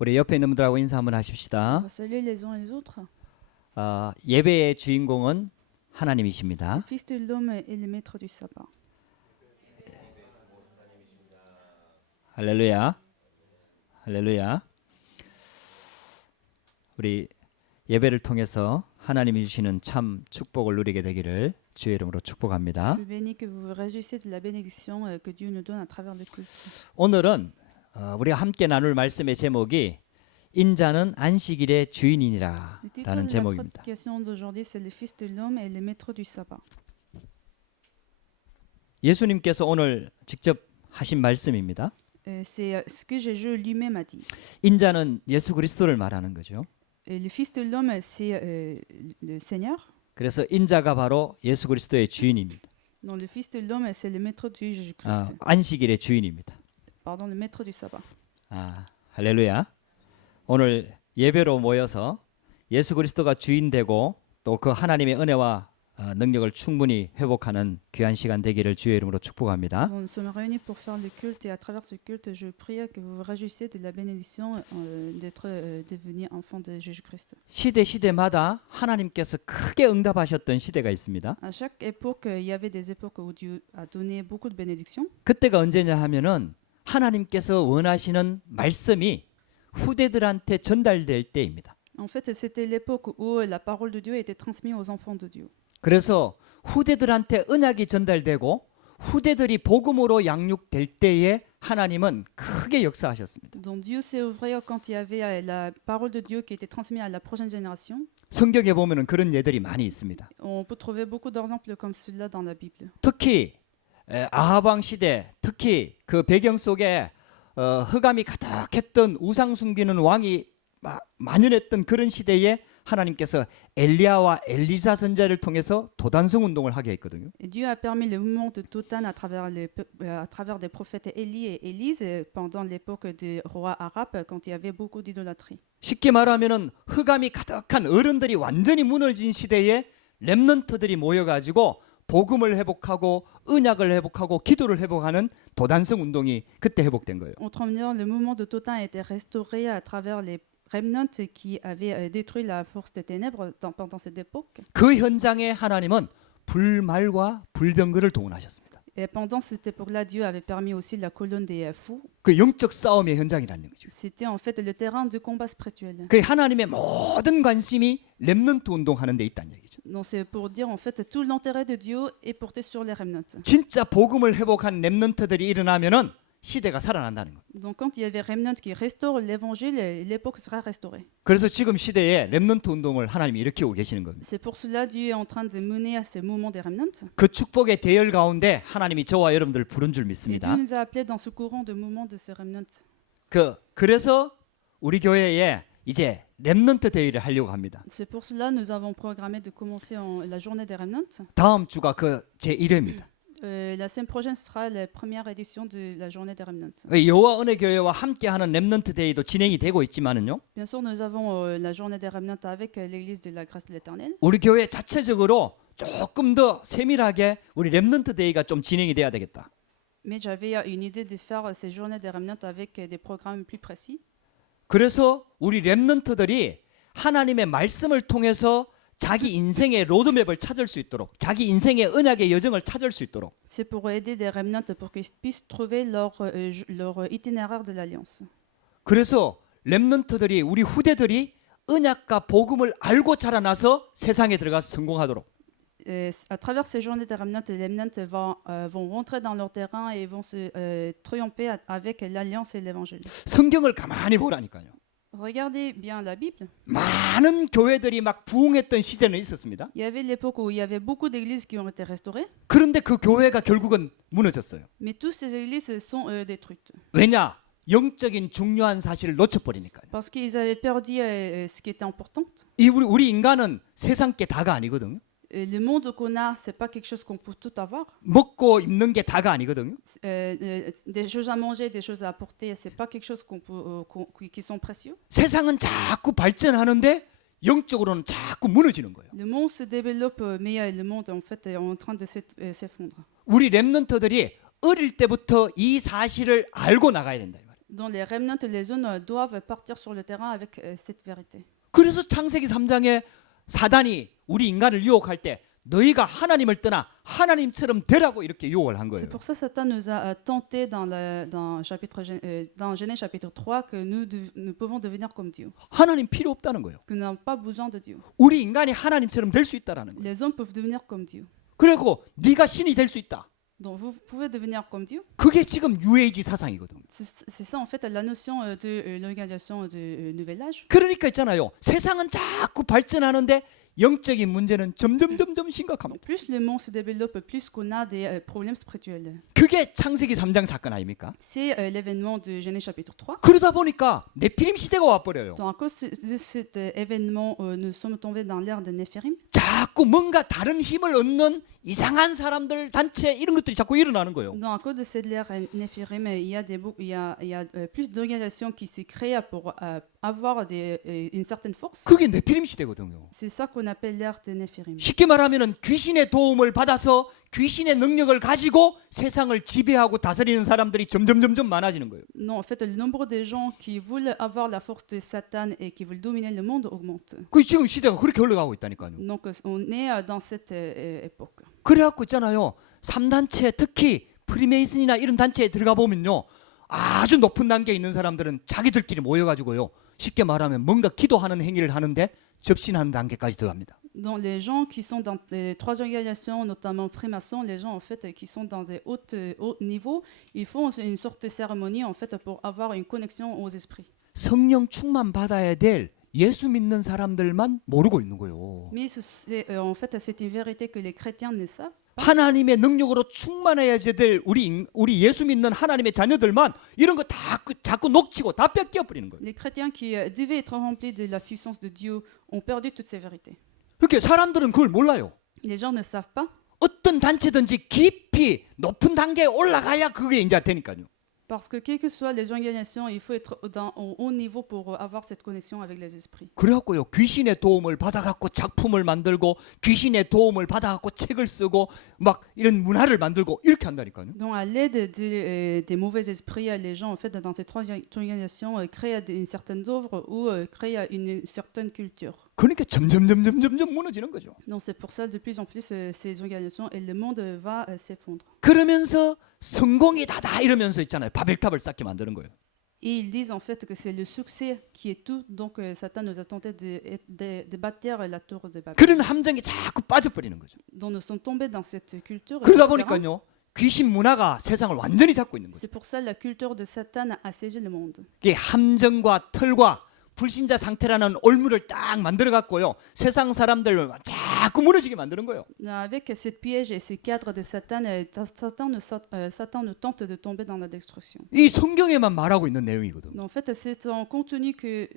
우리 옆에 있는 분들하고 인사 한번 On 하십시다. va saluer les uns les autres. 예배의 주인공은 Le 하나님이십니다. Fils de l'homme est le maître du sabbat. 할렐루야. 할렐루야. 우리 예배를 통해서 하나님이 주시는 참 축복을 누리게 되기를 주의 이름으로 축복합니다. Je bénis que vous vous réjouissez de la bénédiction que Dieu nous donne à travers le culte. 오늘은 우리가 함께 나눌 말씀의 제목이 인자는 안식일의 주인이니라 Le titre 라는 de la 제목입니다. prédication d'aujourd'hui, c'est le Fils de l'homme et le maître du sabbat. 예수님께서 오늘 직접 하신 말씀입니다. C'est ce que Jésus lui-même a dit. 인자는 예수 그리스도를 말하는 거죠. Et le Fils de l'homme, c'est le Seigneur. 그래서 인자가 바로 예수 그리스도의 주인입니다. Donc le Fils de l'homme, c'est le maître du Jésus-Christ. 안식일의 주인입니다. Pardon, le maître du sabbat. 할렐루야. 오늘 예배로 모여서 예수 그리스도가 주인 되고 또 그 하나님의 은혜와 능력을 충분히 회복하는 귀한 시간 되기를 주의 이름으로 축복합니다. Nous sommes réunis pour faire le culte et à travers ce culte, je prie que vous vous réjouissez de la bénédiction d'être devenu enfant de Jésus-Christ. 시대마다 하나님께서 크게 응답하셨던 시대가 있습니다. À chaque époque, il y avait des époques où Dieu a donné beaucoup de bénédictions. 그때가 언제냐 하면은 하나님께서 원하시는 말씀이 후대들한테 전달될 때입니다. En fait, c'était l'époque où la parole de Dieu était transmise aux enfants de Dieu. 그래서 후대들한테 언약이 전달되고 후대들이 복음으로 양육될 때에 하나님은 크게 역사하셨습니다. Donc Dieu s'est ouvert quand il y avait la parole de Dieu qui était transmise à la prochaine génération. 성경에 보면은 그런 예들이 많이 있습니다. On peut trouver beaucoup d'exemples comme cela dans la Bible. 특히 아합 왕 시대, 특히 그 배경 속에 흑암이 가득했던 우상 숭배는 왕이 만연했던 그런 시대에 하나님께서 엘리야와 엘리사 선지자를 통해서 도단성 운동을 하게 했거든요. Et Dieu a permis le mouvement de Totan à travers des prophètes Élie et Élise pendant l'époque des rois arabes quand il y avait beaucoup d'idolâtrie. 쉽게 말하면은 흑암이 가득한 어른들이 완전히 무너진 시대에 렘넌트들이 모여가지고 복음을 회복하고 언약을 회복하고 기도를 회복하는 도단성 운동이 그때 회복된 거예요. Autrement dit, le mouvement de Totan a été restauré à travers les remnants qui avaient détruit la force des ténèbres pendant cette époque. 그 현장에 하나님은 불말과 불병거를 동원하셨습니다. Et pendant cette époque-là, Dieu avait permis aussi la colonne des fous. 그 영적 싸움의 현장이라는 거죠. C'était en fait le terrain de combat spirituel. 그 하나님의 모든 관심이 렘넌트 운동하는 데 있다는 얘기죠. Donc c'est pour dire en fait tout l'intérêt de Dieu est porté sur les remnants. 진짜 복음을 회복한 렘넌트들이 일어나면은 시대가 살아난다는 거예요. Donc quand il y avait remnants qui restaurent l'évangile, l'époque sera restaurée. 그래서 지금 시대에 렘넌트 운동을 하나님이 일으키고 계시는 겁니다. C'est pour cela Dieu est en train de mener à ce mouvement des remnants. 그 축복의 대열 가운데 하나님이 저와 여러분들 부른 줄 Et 믿습니다. Dieu nous a appelés dans ce courant de mouvement de ces remnants. 그래서 우리 교회에 이제 렘넌트 대회를 하려고 합니다. C'est pour cela nous avons programmé de commencer la journée des remnants. 다음 주가 그 제 1회입니다. La semaine prochaine sera la première édition de la journée des remnants. 여호와 은혜 교회와 함께하는 렘넌트 대회도 진행이 되고 있지만은요. Bien sûr, nous avons la journée des remnants avec l'église de la grâce de l'Éternel. 우리 교회 자체적으로 조금 더 세밀하게 우리 렘넌트 대회가 좀 진행이 돼야 되겠다. Mais j'avais une idée de faire ces journées des remnants avec des programmes plus précis. 그래서 우리 렘넌트들이 하나님의 말씀을 통해서 자기 인생의 로드맵을 찾을 수 있도록 자기 인생의 언약의 여정을 찾을 수 있도록 C'est pour aider des remnants pour qu'ils puissent trouver leur itinéraire de l'alliance. 그래서 렘넌트들이 우리 후대들이 언약과 복음을 알고 자라나서 세상에 들어가서 성공하도록 À travers ces journées des remnants, les remnants vont rentrer dans leur terrain et vont se triompher avec l'alliance et l'évangile. 성경을 가만히 보라니까요. Regardez bien la Bible. 많은 교회들이 막 부흥했던 시대는 있었습니다. Il y avait l'époque où il y avait beaucoup d'églises qui ont été restaurées, 그런데 그 교회가 결국은 무너졌어요. mais toutes ces églises sont détruites 왜냐? 영적인 중요한 사실을 놓쳐버리니까요. parce qu'ils avaient perdu ce qui était important. 우리 인간은 세상 게 다가 아니거든요. Le monde qu'on a, c'est pas quelque chose qu'on peut tout avoir. 먹고 입는 게 다가 아니거든요. Des choses à manger, des choses à apporter, c'est pas quelque chose qui sont précieux. 세상은 자꾸 발전하는데 영적으로는 자꾸 무너지는 거예요. Le monde se développe, mais le monde en fait est en train de s'effondrer. 우리 렘넌트들이 어릴 때부터 이 사실을 알고 나가야 된다. dont les remnants, les zones doivent partir sur le terrain avec cette vérité. 그래서 창세기 3장에 사단이 우리 인간을 유혹할 때 너희가 하나님을 떠나 하나님처럼 되라고 이렇게 유혹을 한 C'est 거예요. pour ça que Satan nous a tenté dans Genèse chapitre 3 que nous pouvons devenir comme Dieu, 하나님 필요 없다는 거예요. que nous n'avons pas besoin de Dieu. 우리 인간이 하나님처럼 될 수 있다라는 거예요. Les hommes peuvent devenir comme Dieu. 그리고 네가 신이 될 수 있다. Donc vous pouvez devenir comme Dieu. 그게 지금 뉴에이지 사상이거든. C'est ça en fait la notion de l'organisation du nouvel âge. 그러니까 있잖아요. 세상은 자꾸 발전하는데 영적인 문제는 점점 심각합니다. Plus le monde se développe, plus qu'on a des problèmes spirituels. 그게 창세기 3장 사건 아닙니까? C'est l'événement de Genèse chapitre 3. 그러다 보니까 네피림 시대가 와버려요. Donc à cause de cet événement, nous sommes tombés dans l'ère de Néphirim. 자꾸 뭔가 다른 힘을 얻는 이상한 사람들 단체 이런 것들이 자꾸 일어나는 거예요. Donc à cause de cette ère Néphirim, il y a plus d'organisations qui se créent pour avoir une certaine force. 그게 네피림 시대거든요. C'est ça qu'on appelle l'ère de Néphirim. 쉽게 말하면은 귀신의 도움을 받아서 귀신의 능력을 가지고 세상을 지배하고 다스리는 사람들이 점점 많아지는 거예요. Non, en fait, le nombre de gens qui veulent avoir la force de Satan et qui veulent dominer le monde augmente. 그 지금 시대가 그렇게 흘러가고 있다니까요. Donc on est dans cette époque. 그래갖고 있잖아요. 3단체 특히 프리메이슨이나 이런 단체에 들어가 보면요. 아주 높은 단계에 있는 사람들은 자기들끼리 모여가지고요. 쉽게 말하면 뭔가 기도하는 행위를 하는데 접신하는 단계까지 들어갑니다. Donc les gens qui sont dans les trois organisations, notamment Freemason, les gens en fait qui sont dans des hauts niveaux, ils font une sorte de cérémonie en fait pour avoir une connexion aux esprits. 성령 충만 받아야 될 예수 믿는 사람들만 모르고 있는 거예요. Mais en fait c'est une vérité que les chrétiens ne savent. 하나님의 능력으로 충만해야 될 우리 예수 믿는 하나님의 자녀들만 이런 거 다 자꾸 녹치고 다 뺏겨 버리는 거예요. Les chrétiens qui devaient être remplis de la puissance de Dieu ont perdu toutes ces vérités. 그렇게 사람들은 그걸 몰라요. Les gens ne savent pas. 어떤 단체든지 깊이 높은 단계에 올라가야 그게 이제 되니까요. Parce que quelles que soient les organisations, il faut être au haut niveau pour avoir cette connexion avec les esprits. 그래갖고요 귀신의 도움을 받아갖고 작품을 만들고 귀신의 도움을 받아갖고 책을 쓰고 막 이런 문화를 만들고 이렇게 한다니까요. Donc à l'aide des mauvais esprits, les gens en fait dans ces trois organisations créent une certaine œuvre ou créent une certaine culture. 그러니까 점점 무너지는 거죠. Donc c'est pour ça de plus en plus ces organisations et le monde va s'effondrer. 그러면서 성공이 다다 이러면서 있잖아요. 바벨탑을 쌓게 만드는 거예요. Et ils disent en fait que c'est le succès qui est tout. Donc Satan nous a tenté de bâtir la tour de Babel. 그런 함정에 자꾸 빠져버리는 거죠. Donc nous sommes tombés dans cette culture. 그러다 etc. 보니까요 귀신 문화가 세상을 완전히 잡고 있는 거죠. C'est pour ça la culture de Satan a saisi le monde. 이게 함정과 털과 불신자 상태라는 올무를 딱 만들어 갖고요 세상 사람들 자꾸 무너지게 만드는 거예요. Avec cette piège et ces cadres de Satan, Satan nous tente de tomber dans la destruction. 이 성경에만 말하고 있는 내용이거든. En fait, c'est un contenu que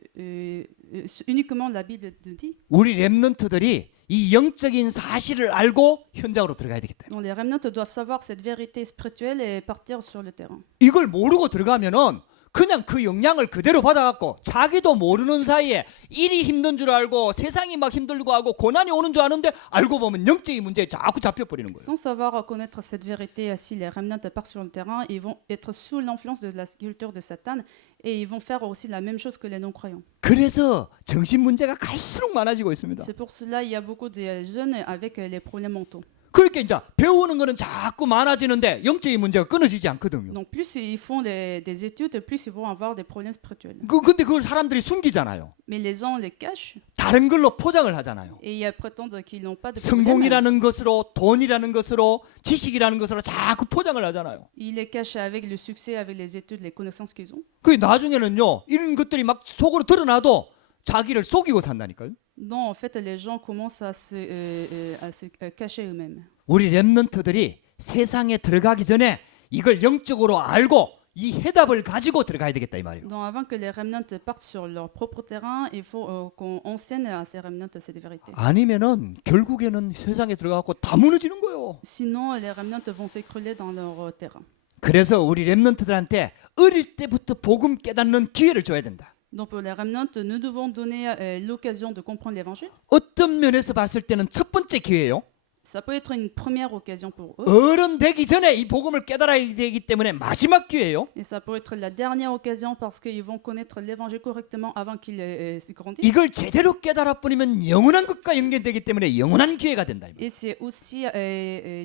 uniquement la Bible nous dit. 우리 렘넌트들이 이 영적인 사실을 알고 현장으로 들어가야 되겠다. Donc les remnants doivent savoir cette vérité spirituelle et partir sur le terrain. 이걸 모르고 들어가면은 그냥 그 영향을 그대로 받아갖고 자기도 모르는 사이에 일이 힘든 줄 알고 세상이 막 힘들고 하고 고난이 오는 줄 아는데 알고 보면 영적인 문제에 자꾸 잡혀버리는 거예요. Sans savoir connaître cette vérité, si les remnants partent sur le terrain, ils vont être sous l'influence de la culture de Satan et ils vont faire aussi la même chose que les non-croyants. 그래서 정신 문제가 갈수록 많아지고 있습니다. C'est pour cela qu'il y a beaucoup de jeunes avec les problèmes mentaux. 그러니까 이제 배우는 거는 자꾸 많아지는데 영적인 문제가 끊어지지 않거든요. Donc plus ils font des études, plus ils vont avoir des problèmes spirituels. 근데 그걸 사람들이 숨기잖아요. Mais les gens les cachent 다른 걸로 포장을 하잖아요. et ils prétendent qu'ils n'ont pas de problème. 성공이라는 것으로 돈이라는 것으로 지식이라는 것으로 자꾸 포장을 하잖아요. Ils les cachent avec le succès, avec les études, les connaissances qu'ils ont. 그 나중에는요 이런 것들이 막 속으로 드러나도 자기를 속이고 산다니까요. Non, en fait, les gens commencent à se cacher eux-mêmes. 우리 렘넌트들이 세상에 들어가기 전에 이걸 영적으로 알고 이 해답을 가지고 들어가야 되겠다 이 말이에요. Donc avant que les remnants partent sur leur propre terrain, il faut qu'on enseigne à ces remnants cette vérité. 아니면은 결국에는 세상에 들어가고 다 무너지는 거예요. Sinon, les remnants vont s'écrouler dans leur terrain. 그래서 우리 렘넌트들한테 어릴 때부터 복음 깨닫는 기회를 줘야 된다. Donc pour les remnants, nous devons donner l'occasion de comprendre l'évangile. 어떤 면에서 봤을 때는 첫 번째 기회예요. Ça peut être une première occasion pour eux. 어른 되기 전에 이 복음을 깨달아야 되기 때문에 마지막 기회예요. Et ça peut être la dernière occasion parce qu'ils vont connaître l'évangile correctement avant qu'ils grandissent. 이걸 제대로 깨달아 버리면 영원한 것과 연결되기 때문에 영원한 기회가 된다. Et c'est aussi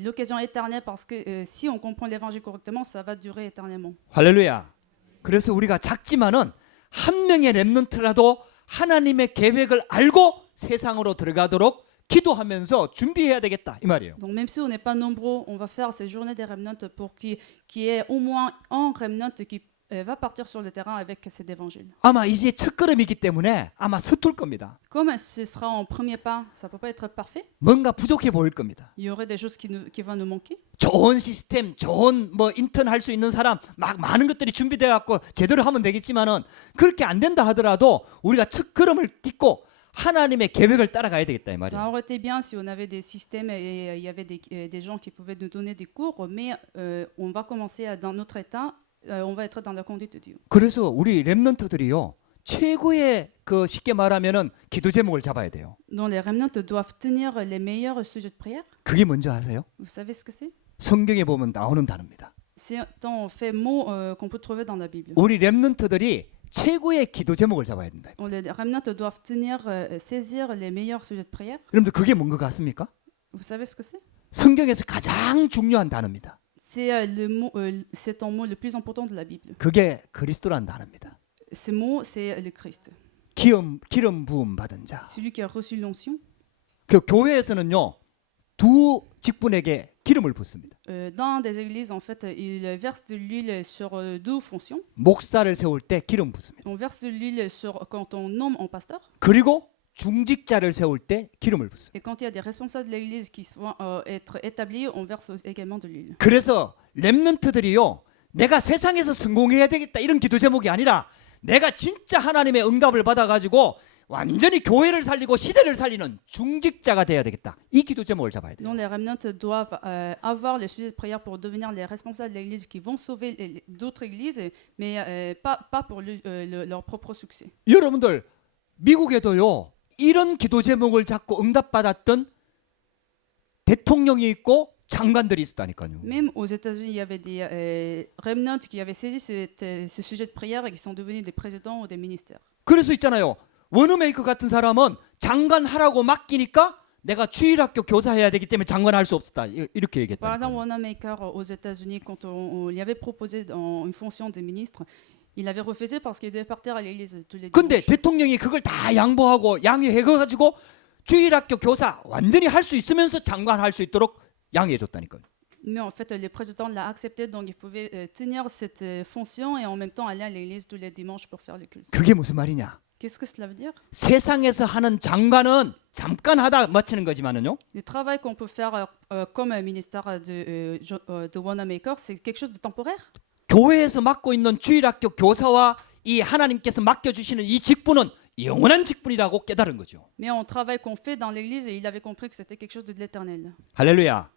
l'occasion éternelle parce que si on comprend l'évangile correctement, ça va durer éternellement. 할렐루야. 그래서 우리가 작지만은 한 명의 렘넌트라도 하나님의 계획을 알고 세상으로 들어가도록 기도하면서 준비해야 되겠다 이 말이에요. Donc même si on n'est pas nombreux, on va faire ces journées des remnants pour qu'il y ait au moins un remnant qui va partir sur le terrain avec cet évangile. 아마 이제 첫걸음이기 때문에 아마 서툴 겁니다. Comme ce sera en premier pas, ça peut pas être parfait. 뭔가 부족해 보일 겁니다. Il y aurait des choses qui vont nous manquer. 좋은 시스템, 좋은 뭐 인턴 할 수 있는 사람 막 많은 것들이 준비돼 갖고 제대로 하면 되겠지만은 그렇게 안 된다 하더라도 우리가 첫걸음을 딛고 하나님의 계획을 따라가야 되겠다 이 Ça 말이에요. aurait été bien si on avait des systèmes et il y avait des gens qui pouvaient nous donner des cours, mais on va commencer dans notre état, on va être dans la conduite de Dieu. 그래서 우리 렘넌트들이요 최고의 그 쉽게 말하면은 기도 제목을 잡아야 돼요. Donc les remnants doivent tenir les meilleurs sujets de prière. 그게 뭔지 아세요? Vous savez ce que c'est? 성경에 보면 나오는 단어입니다. C'est un fait mot qu'on peut trouver dans la Bible. 우리 렘넌트들이 최고의 기도 제목을 잡아야 된다. Donc, les remnants doivent tenir, saisir les meilleurs sujets de prière. 여러분들 그게 뭔 것 같습니까? Vous savez ce que c'est? 성경에서 가장 중요한 단어입니다. C'est c'est un mot le plus important de la Bible. 그게 그리스도란 단어입니다. Ce mot, c'est le Christ. 기름 부음 받은 자. Celui qui a reçu l'onction. 그 교회에서는요 두 직분에게 기름을 붓습니다. Dans des églises, en fait, ils versent de l'huile sur deux fonctions. 목사를 세울 때 기름 붓습니다. On verse de l'huile quand on nomme un pasteur. 그리고 중직자를 세울 때 기름을 붓습니다. Et quand il y a des responsables de l'église qui vont être établis, on verse également de l'huile. 그래서 렘넌트들이요 내가 세상에서 성공해야 되겠다 이런 기도 제목이 아니라 내가 진짜 하나님의 응답을 받아가지고 완전히 교회를 살리고 시대를 살리는 중직자가 돼야 되겠다. 이 기도 제목을 잡아야 돼요. Donc les remnants doivent avoir les sujets de prière pour devenir les responsables de l'église qui vont sauver d'autres églises, mais pas pour leur propre succès. 여러분들 미국에도요 이런 기도 제목을 잡고 응답받았던 대통령이 있고 장관들이 있었다니까요. Même aux États-Unis, il y avait des remnants qui avaient saisi ce sujet de prière et qui sont devenus des présidents ou des ministères. 그래서 있잖아요. 워너메이커 같은 사람은 장관 하라고 맡기니까 내가 주일학교 교사해야 되기 때문에 장관 할 수 없었다. 이렇게 Par 얘기했다. exemple, Wanamaker aux États-Unis, quand on lui avait proposé une fonction de ministre, il avait refusé parce qu'il devait partir à l'église tous les 근데 dimanches. 대통령이 그걸 다 양보하고 양해해 가지고 주일학교 교사 완전히 할 수 있으면서 장관 할 수 있도록 양해해 줬다니까요. Mais en fait, le président l'a accepté, donc il pouvait tenir cette fonction et en même temps aller à l'église tous les dimanches pour faire le culte. 그게 무슨 말이냐? Qu'est-ce que cela veut dire? 세상에서 하는 장관은 잠깐 하다 마치는 거지만은요. Le travail qu'on peut faire comme un ministère de Wanamaker, c'est quelque chose de temporaire. 교회에서 맡고 있는 주일학교 교사와 이 하나님께서 맡겨 주시는 이 직분은 영원한 직분이라고 깨달은 거죠. Mais un travail qu'on fait dans l'église, et il avait compris que c'était quelque chose de l'éternel. 할렐루야.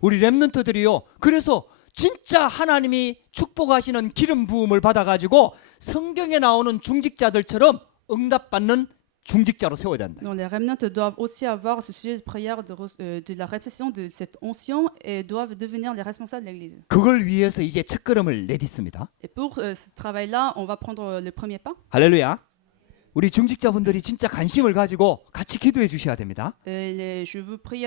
우리 렘넌트들이요. 그래서 진짜 하나님이 축복하시는 기름 부음을 받아가지고 성경에 나오는 중직자들처럼 응답받는 중직자로 세워야 된다. Donc les remnants doivent aussi avoir ce sujet de prière de la réception de cette onction et doivent devenir les responsables de l'église. 그걸 위해서 이제 첫걸음을 내딛습니다. Et pour ce travail-là, on va prendre le premier pas. 할렐루야. 우리 중직자분들이 진짜 관심을 가지고 같이 기도해 주셔야 됩니다. Je vous prie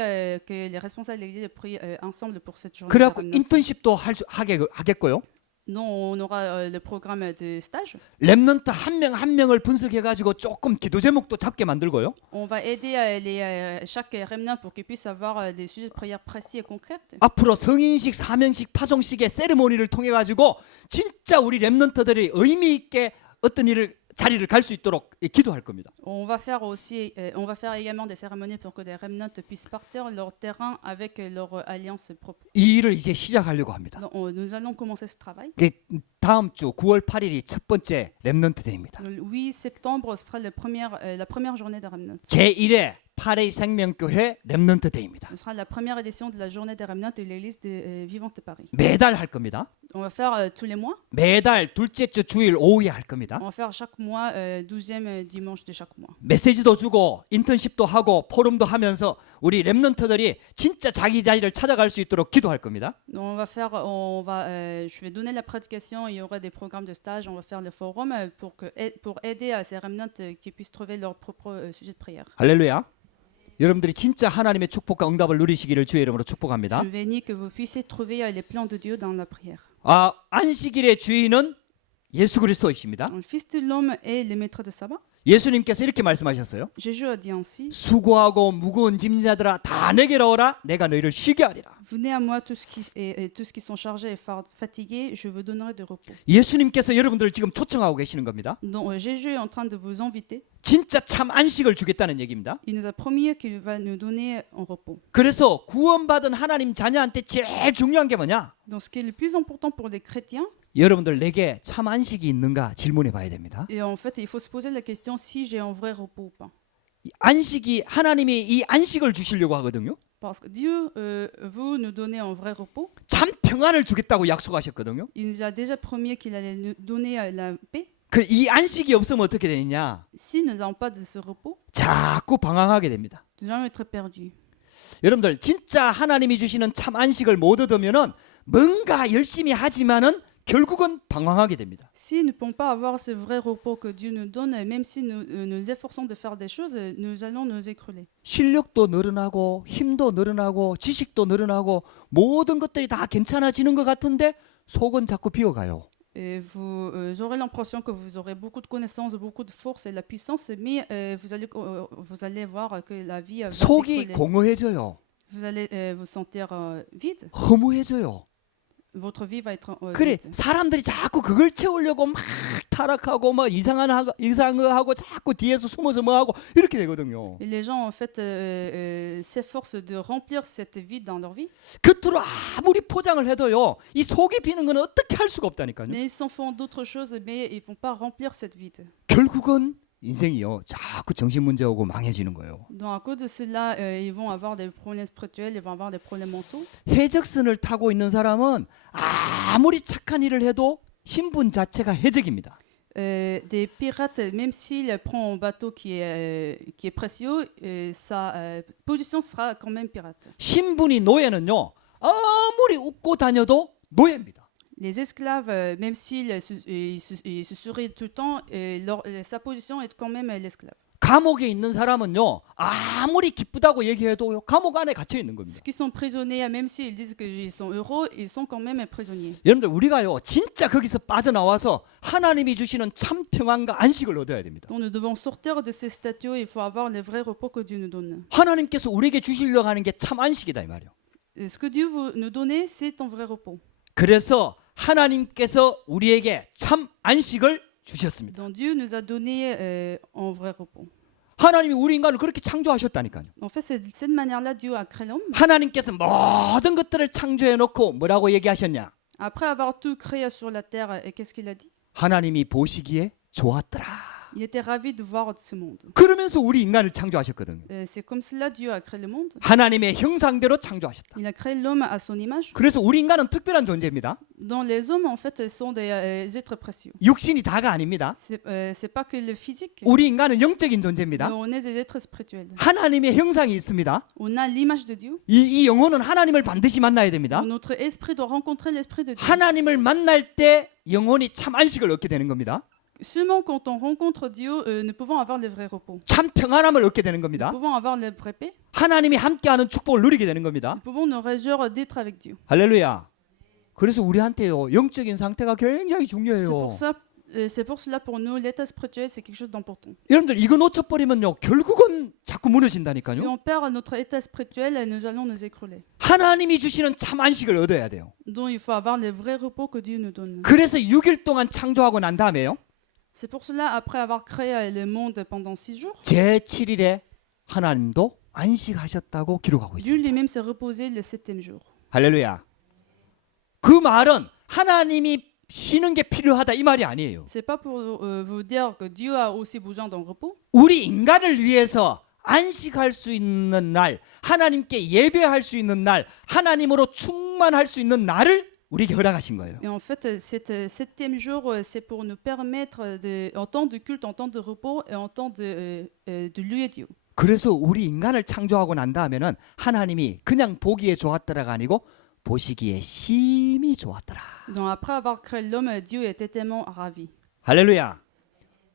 que les responsables de l'église prient ensemble pour cette journée. 그래갖고 인턴십도 하겠고요. Nous, on aura le programme de stage. 렘넌트 한 명 한 명을 분석해 가지고 조금 기도 제목도 잡게 만들고요. On va aider chaque remnant pour qu'ils puissent avoir des sujets de prière précis et concrets. 앞으로 성인식, 사명식, 파송식의 세리머니를 통해 가지고 진짜 우리 렘넌트들이 의미 있게 어떤 자리를 갈 수 있도록 기도할 겁니다. On va faire également des cérémonies pour que les remnants puissent partir leur terrain avec leur alliance propre. 이 일을 이제 시작하려고 합니다. Donc, nous allons commencer ce travail. 다음 주 9월 8일이 첫 번째 렘넌트 데이입니다. Le 8 septembre sera la première journée des remnants. 제1회 8의 생명교회 렘넌트 데이입니다. Ce sera la première édition de la journée des remnants de l'église vivante de Paris. 매달 할 겁니다. On va faire tous les mois. 매달 둘째 주 주일 오후에 할 겁니다. On va faire chaque mois, 12e dimanche de chaque mois. 메시지도 주고 인턴십도 하고 포럼도 하면서 우리 렘넌트들이 진짜 자기 자리를 찾아갈 수 있도록 기도할 겁니다. Donc je vais donner la prédication, il y aura des programmes de stage, on va faire le forum pour aider à ces remnants qui puissent trouver leur propre sujet de prière. 할렐루야. 여러분들이 진짜 하나님의 축복과 응답을 누리시기를 주의 이름으로 축복합니다. Je bénis que vous puissiez trouver les plans de Dieu dans la prière. 안식일의 주인은 예수 그리스도이십니다. Le Fils de l'homme est le maître de sabbat. 예수님께서 이렇게 말씀하셨어요. Jésus a dit ainsi, 수고하고 무거운 짐자들아 다 내게로 오라 내가 너희를 쉬게 하리라. venez à moi tous qui sont chargés et fatigués, je vous donnerai de repos. 예수님께서 여러분들을 지금 초청하고 계시는 겁니다. Donc Jésus est en train de vous inviter. 진짜 참 안식을 주겠다는 얘기입니다. Il nous a promis qu'il va nous donner un repos. 그래서 구원받은 하나님 자녀한테 제일 중요한 게 뭐냐? Donc ce qui est le plus important pour les chrétiens, 여러분들 내게 참 안식이 있는가 질문해 봐야 됩니다. et en fait il faut se poser la question si j'ai un vrai repos ou pas. 이 안식이 하나님이 이 안식을 주시려고 하거든요. Parce que Dieu veut nous donner un vrai repos. 참 평안을 주겠다고 약속하셨거든요. Il nous a déjà promis qu'il allait nous donner la paix. 그 이 안식이 없으면 어떻게 되느냐? Si nous n'avons pas de ce repos, 자꾸 방황하게 됩니다. nous allons être perdus. 여러분들 진짜 하나님이 주시는 참 안식을 못 얻으면은 뭔가 열심히 하지만은 결국은 방황하게 됩니다. Si nous ne pouvons pas avoir ce vrai repos que Dieu nous donne, même si nous nous efforçons de faire des choses, nous allons nous écrouler. 실력도 늘어나고 힘도 늘어나고 지식도 늘어나고 모든 것들이 다 괜찮아지는 것 같은데 속은 자꾸 비어가요. Et vous aurez l'impression que vous aurez beaucoup de connaissances, beaucoup de force et de la puissance, mais vous allez voir que la vie va 속이 s'écrouler. 공허해져요. Vous allez vous sentir vide. 허무해져요. Votre vie va être 그래 vide. 사람들이 자꾸 그걸 채우려고 막 타락하고 막 이상한 거 하고 자꾸 뒤에서 숨어서 뭐 하고 이렇게 되거든요. Et les gens en fait s'efforcent de remplir cette vide dans leur vie, 겉으로 아무리 포장을 해도요. 이 속이 비는 건 어떻게 할 수가 없다니까요. mais ils s'en font d'autres choses, mais ils vont pas remplir cette vide. 결국은 인생이요. 자꾸 정신 문제 오고 망해지는 거예요. Donc à cause de cela, ils vont avoir des problèmes spirituels, ils vont avoir des problèmes mentaux. 해적선을 타고 있는 사람은 아무리 착한 일을 해도 신분 자체가 해적입니다. Des pirates, même s'il prend un bateau qui est précieux, sa position sera quand même pirate. 신분이 노예는요. 아무리 웃고 다녀도 노예입니다. Les esclaves, même s'ils se sourient tout le temps, sa position est quand même l'esclave. 감옥에 있는 사람은요. 아무리 기쁘다고 얘기해도요. 감옥 안에 갇혀 있는 겁니다. Ceux qui sont prisonniers, même s'ils disent qu'ils sont heureux, ils sont quand même prisonniers. 여러분들 우리가요. 진짜 거기서 빠져나와서 하나님이 주시는 참 평안과 안식을 얻어야 됩니다. Donc nous devons sortir de ces statuts, il faut avoir le vrai repos que Dieu nous donne. 하나님께서 우리에게 주시려고 하는 게 참 안식이다 이 말이에요. Ce que Dieu veut nous donner, c'est un vrai repos. 그래서 하나님께서 우리에게 참 안식을 주셨습니다. Donc Dieu nous a donné un vrai repos. 하나님이 우리 인간을 그렇게 창조하셨다니까요. En fait, c'est de cette manière-là Dieu a créé l'homme. 하나님께서 모든 것들을 창조해 놓고 뭐라고 얘기하셨냐? Après avoir tout créé sur la terre, et qu'est-ce qu'il a dit? 하나님이 보시기에 좋았더라. Il était ravi de voir ce monde. 그러면서 우리 인간을 창조하셨거든요. C'est comme cela Dieu a créé le monde. 하나님의 형상대로 창조하셨다. Il a créé l'homme à son image. 그래서 우리 인간은 특별한 존재입니다. Donc les hommes, en fait, sont des êtres précieux. 육신이 다가 아닙니다. C'est pas que le physique. 우리 인간은 영적인 존재입니다. Mais on est des êtres spirituels. 하나님의 형상이 있습니다. On a l'image de Dieu. 이 영혼은 하나님을 반드시 만나야 됩니다. Donc notre esprit doit rencontrer l'esprit de Dieu. 하나님을 만날 때 영혼이 참 안식을 얻게 되는 겁니다. Seulement quand on rencontre Dieu, nous pouvons avoir le vrai repos. 참 평안함을 얻게 되는 Nous 겁니다. pouvons avoir le vrai paix. 하나님이 함께하는 축복을 누리게 되는 겁니다. Nous pouvons nous réjouir d'être avec Dieu. 할렐루야. 그래서 우리한테요 영적인 상태가 굉장히 중요해요. C'est pour cela pour nous l'état spirituel c'est quelque chose d'important. 여러분들 이거 놓쳐버리면요 결국은 자꾸 Si 무너진다니까요. on perd notre état spirituel, nous allons nous écrouler. 하나님이 주시는 참 안식을 얻어야 돼요. Donc il faut avoir le vrai repos que Dieu nous donne. 그래서 6일 동안 창조하고 난 다음에요. C'est pour cela après avoir créé le monde pendant 6 jours, 제7일에 하나님도 안식하셨다고 기록하고 Dieu 있습니다. lui-même s'est reposé le 7e jour. 할렐루야. 그 말은 하나님이 쉬는 게 필요하다 이 말이 아니에요. C'est pas pour vous dire que Dieu a aussi besoin d'un repos. 우리 인간을 위해서 안식할 수 있는 날, 하나님께 예배할 수 있는 날, 하나님으로 충만할 수 있는 날을 우리에게 허락하신 거예요. Et en fait, cet septième jour, c'est pour nous permettre, en temps de culte, en temps de repos et en temps de louer Dieu. 그래서 우리 인간을 창조하고 난 다음에는 하나님이 그냥 보기에 좋았더라가 아니고 보시기에 심히 좋았더라. Donc après avoir créé l'homme, Dieu était tellement ravi. 할렐루야.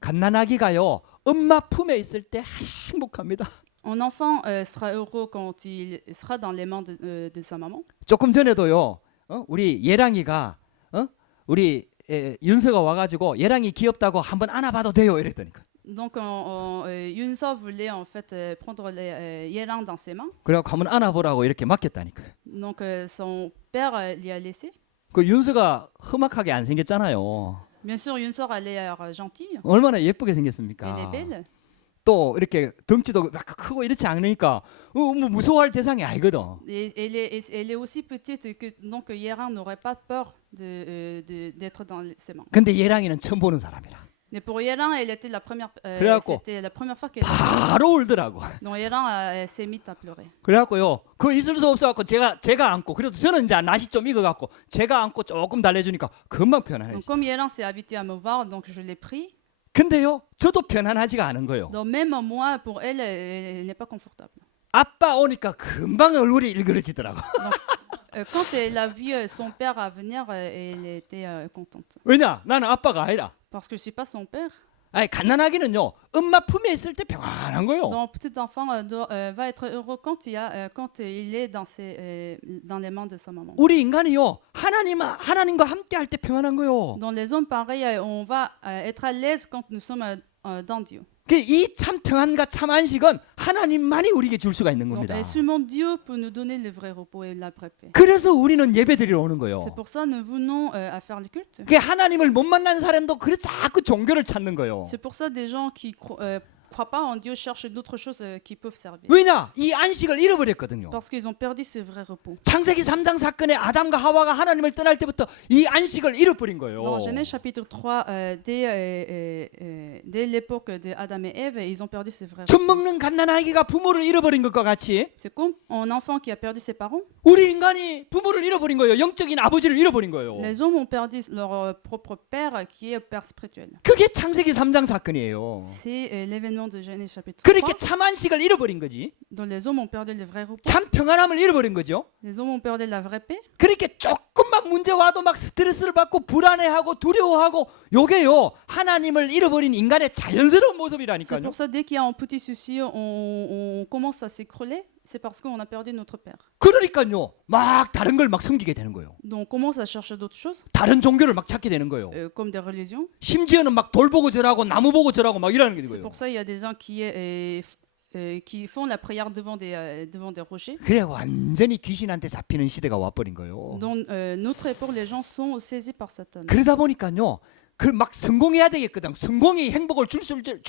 갓난아기가요 엄마 품에 있을 때 행복합니다. Un enfant sera heureux quand il sera dans les mains de sa maman. 조금 전에도요 우리 예랑이가 우리 윤서가 와가지고 예랑이 귀엽다고 한번 안아봐도 돼요 이랬더니까. Donc Yunso voulait en fait prendre Yelang dans ses mains. 그래갖고 한번 안아보라고 이렇게 맡겼다니까. Donc son père lui a laissé. 그 윤서가 험악하게 안 생겼잖아요. Bien sûr, Yunso elle est gentille. 얼마나 예쁘게 Elle 생겼습니까? est belle. 또 이렇게 덩치도 막 크고 이렇지 않으니까 뭐 무서워할 대상이 아니거든. Et elle est aussi petite que donc Yelang n'aurait pas peur d'être dans ses mains. 근데 예랑이는 처음 보는 사람이라. Mais pour Yelang, elle était 그래갖고 c'était la première fois qu'elle. 바로 울더라고. Donc Yelang elle s'est mise à pleurer. 그래갖고요 그 있을 수 없어갖고 제가 안고 그래도 저는 이제 낯이 좀 익어갖고 제가 안고 조금 달래주니까 금방 Donc 편안해졌어. comme Yelang s'est habituée à me voir, donc je l'ai pris. 근데요 저도 편안하지가 않은 거예요. Donc même moi, pour elle, elle n'est pas confortable. 아빠 오니까 금방 얼굴이 일그러지더라고. Quand elle a vu son père à venir, elle était contente. 왜냐 나는 아빠가 아니라. Parce que je suis pas son père. 아니 갓난아기는요 엄마 품에 있을 때 평안한 거요. Donc petit enfant va être heureux quand il est dans les mains de sa maman. 우리 인간이요 하나님과 함께 할 때 평안한 거요. Dans les hommes pareils, on va être à l'aise quand nous sommes dans Dieu. 이 참 평안과 참 안식은 하나님만이 우리에게 줄 수가 있는 Donc 겁니다. seulement Dieu peut nous donner le vrai repos et la vraie paix. 그래서 우리는 예배드리러 오는 거요. C'est pour ça que nous venons à faire le culte. 그 하나님을 못 만난 사람도 그래 자꾸 종교를 찾는 거요. C'est pour ça des gens qui croient pas en Dieu cherchent d'autres choses qui peuvent servir. 왜냐? 이 안식을 잃어버렸거든요. Parce qu'ils ont perdu ce vrai repos. 창세기 3장 사건에 아담과 하와가 하나님을 떠날 때부터 이 안식을 잃어버린 거예요. Dans Genèse chapitre 3, dès l'époque de Adam et Ève, ils ont perdu ce vrai repos. 젖 먹는 갓난아기가 부모를 잃어버린 것과 같이 C'est comme un enfant qui a perdu ses parents. 우리 인간이 부모를 잃어버린 거예요. 영적인 아버지를 잃어버린 거예요. Les hommes ont perdu leur propre père qui est père spirituel. 그게 창세기 3장 사건이에요. C'est l'événement de Genèse chapitre 3. 그렇게 참 안식을 잃어버린 거지. Donc les hommes ont perdu le vrai repos. 참 평안함을 잃어버린 거죠. Les hommes ont perdu la vraie paix. 그렇게 조금만 문제 와도 막 스트레스를 받고 불안해하고 두려워하고 요게요 하나님을 잃어버린 인간의 자연스러운 C'est 모습이라니까요. pour ça dès qu'il y a un petit souci, on commence à s'écrouler. C'est parce qu'on a perdu notre père. 그러니까요 막 다른 걸 막 섬기게 되는 거예요. Donc on commence à chercher d'autres choses, 다른 종교를 막 찾게 되는 거예요. comme des religions. 심지어는 막 돌 보고 절하고 나무 보고 절하고 막 이러는 게 C'est 거예요. pour ça qu'il y a des gens qui font la prière devant des rochers. 그래 완전히 귀신한테 잡히는 시대가 와버린 거예요. Dans notre époque, les gens sont saisis par Satan. 그러다 보니까요 그 막 성공해야 되겠거든. 성공이 행복을 줄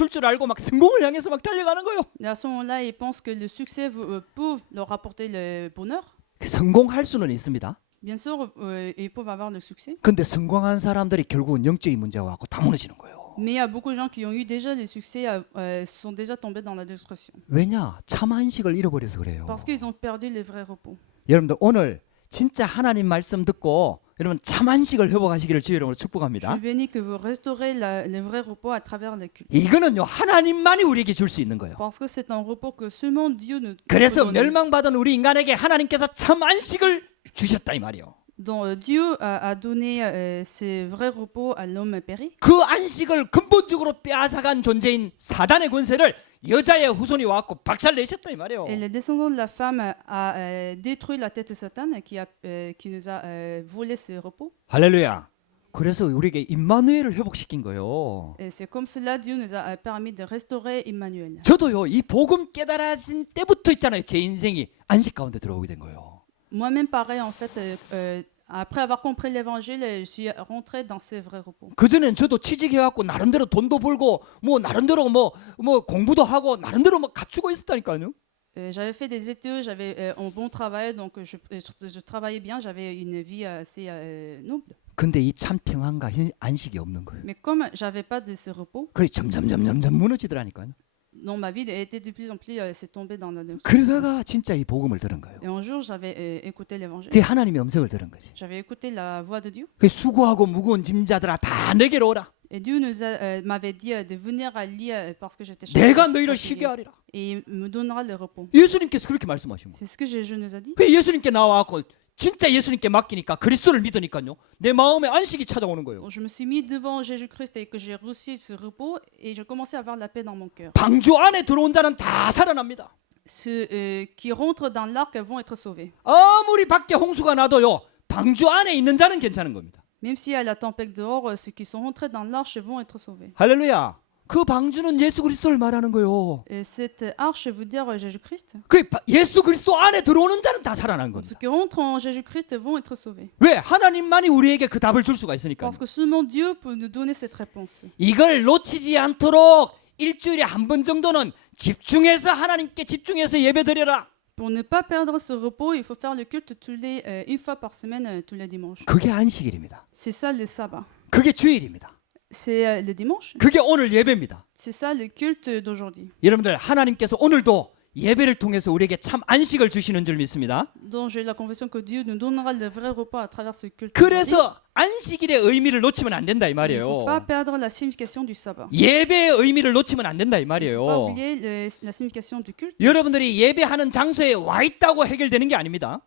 줄 알고 막 성공을 향해서 막 달려가는 거예요. Et à ce moment-là, ils pensent que le succès peut leur apporter le bonheur. 성공할 수는 있습니다. Bien sûr, ils peuvent avoir le succès. 근데 성공한 사람들이 결국은 영적인 문제가 왔고 다 무너지는 거예요. Mais il y a beaucoup de gens qui ont eu déjà le succès, sont déjà tombés dans la destruction. 왜냐? 참 안식을 잃어버려서 그래요. Parce qu'ils ont perdu le vrai repos. 여러분들 오늘 진짜 하나님 말씀 듣고 여러분 참 안식을 회복하시기를 주의 이름으로 Je 축복합니다. suis béni que vous restaurez le vrai repos à travers le culte. 이거는요 하나님만이 우리에게 줄 수 있는 거예요. Parce que c'est un repos que seulement Dieu nous peut 그래서 donner. 멸망받은 우리 인간에게 하나님께서 참 안식을 주셨다 이 말이요. Donc Dieu a donné ce vrai repos à l'homme péri. 그 안식을 근본적으로 빼앗아간 존재인 사단의 권세를 여자의 후손이 와갖고 박살내셨다 이 말이에요. Et le descendant de la femme a détruit la tête de Satan qui nous a volé ce repos. 할렐루야. 그래서 우리에게 임마누엘을 회복시킨 거예요. Et c'est comme cela Dieu nous a permis de restaurer Emmanuel. 저도요 이 복음 깨달아진 때부터 있잖아요. 제 인생이 안식 가운데 들어오게 된 거예요. Moi-même pareil en fait. Après avoir compris l'évangile, je suis rentré dans ce vrai repos. 그 전엔 저도 취직해갖고 나름대로 돈도 벌고 뭐 나름대로 뭐 공부도 하고 나름대로 막 갖추고 있었다니까요. J'avais fait des études, j'avais un bon travail, donc je travaillais bien, j'avais une vie assez noble. 근데 이 참 평안과 안식이 없는 거예요. Mais comme j'avais pas de ce repos, 그래 점점 무너지더라니까요. dans ma vie a été de plus en plus c'est tombé dans l'addiction. 그러다가 진짜 이 복음을 들은 거예요. Et un jour, j'avais écouté l'évangile. 그게 하나님의 음성을 들은 거지. J'avais écouté la voix de Dieu. 그 수고하고 무거운 짐자들아 다 내게로 오라. Et Dieu m'avait dit de venir à lui parce que j'étais 내가 너희를 fatigué. 쉬게 하리라. Et il me donnera le repos. 예수님께서 그렇게 말씀하신 거예요. C'est ce que Jésus nous a dit. 그 예수님께 나와갖고 진짜 예수님께 맡기니까 그리스도를 믿으니까요. 내 마음에 안식이 찾아오는 거예요. Je me suis mis devant Jésus-Christ et que j'ai reçu ce repos et j'ai commencé à avoir la paix dans mon cœur. 방주 안에 들어온 자는 다 살아납니다. Ceux qui rentrent dans l'arc vont être sauvés. 아무리 밖에 홍수가 나도요. 방주 안에 있는 자는 괜찮은 겁니다. Même s'il y a la tempête dehors, ceux qui sont rentrés dans l'arche vont être sauvés. 할렐루야. 그 방주는 예수 그리스도를 말하는 거예요. Et cette arche veut dire Jésus-Christ. 그 예수 그리스도 안에 들어오는 자는 다 살아나는 Ceux 겁니다. qui rentrent en Jésus-Christ vont être sauvés. 왜? 하나님만이 우리에게 그 답을 줄 수가 있으니까요. Parce que seulement Dieu peut nous donner cette réponse. 이걸 놓치지 않도록 일주일에 한 번 정도는 집중해서 하나님께 집중해서 예배드려라. Pour ne pas perdre ce repos, il faut faire le culte une fois par semaine, tous les dimanches. 그게 안식일입니다. C'est ça le sabbat. 그게 주일입니다. C'est le dimanche. 그게 오늘 예배입니다. C'est ça le culte d'aujourd'hui. 여러분들 하나님께서 오늘도 예배를 통해서 우리에게 참 안식을 주시는 줄 믿습니다. Donc j'ai la conviction que Dieu nous donnera le vrai repos à travers ce culte. 그래서 안식일의 의미를 놓치면 안 된다 이 Il ne faut pas 말이에요. perdre la signification du sabbat. 예배의 의미를 놓치면 안 된다 이 Il ne faut pas 말이에요. oublier la signification du culte. 여러분들이 예배하는 장소에 와 있다고 해결되는 게 아닙니다.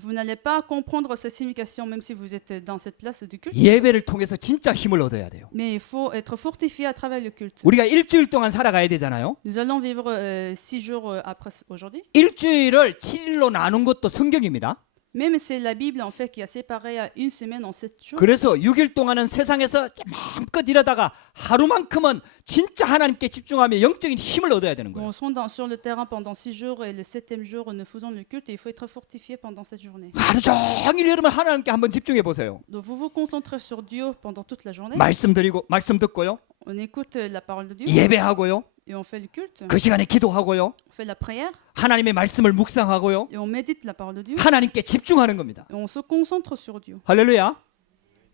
Vous n'allez pas comprendre cette signification même si vous êtes dans cette place du culte. 예배를 통해서 진짜 힘을 얻어야 돼요. Mais il faut être fortifié à travers le culte. 우리가 일주일 동안 살아가야 되잖아요. Nous allons vivre 6 jours après aujourd'hui. 일주일을 7일로 나눈 것도 성경입니다. Même c'est la Bible en fait qui a séparé une semaine en 7 jours. 그래서 6일 동안은 세상에서 마음껏 일하다가 하루만큼은 진짜 하나님께 집중하며 영적인 힘을 얻어야 되는 거예요. Nous sommes sur le terrain pendant 6 jours et le 7e jour nous faisons le culte et il faut être fortifié pendant cette journée. 하루 종일 여러분 하나님께 한번 집중해 보세요. Donc vous vous concentrez sur Dieu pendant toute la journée. 말씀 드리고 말씀 듣고요. On écoute la parole de Dieu 예배하고요. et on fait le culte. 그 시간에 기도하고요. On fait la prière 하나님의 말씀을 묵상하고요. et on médite la parole de Dieu. 하나님께 집중하는 겁니다. Et on se concentre sur Dieu. 할렐루야.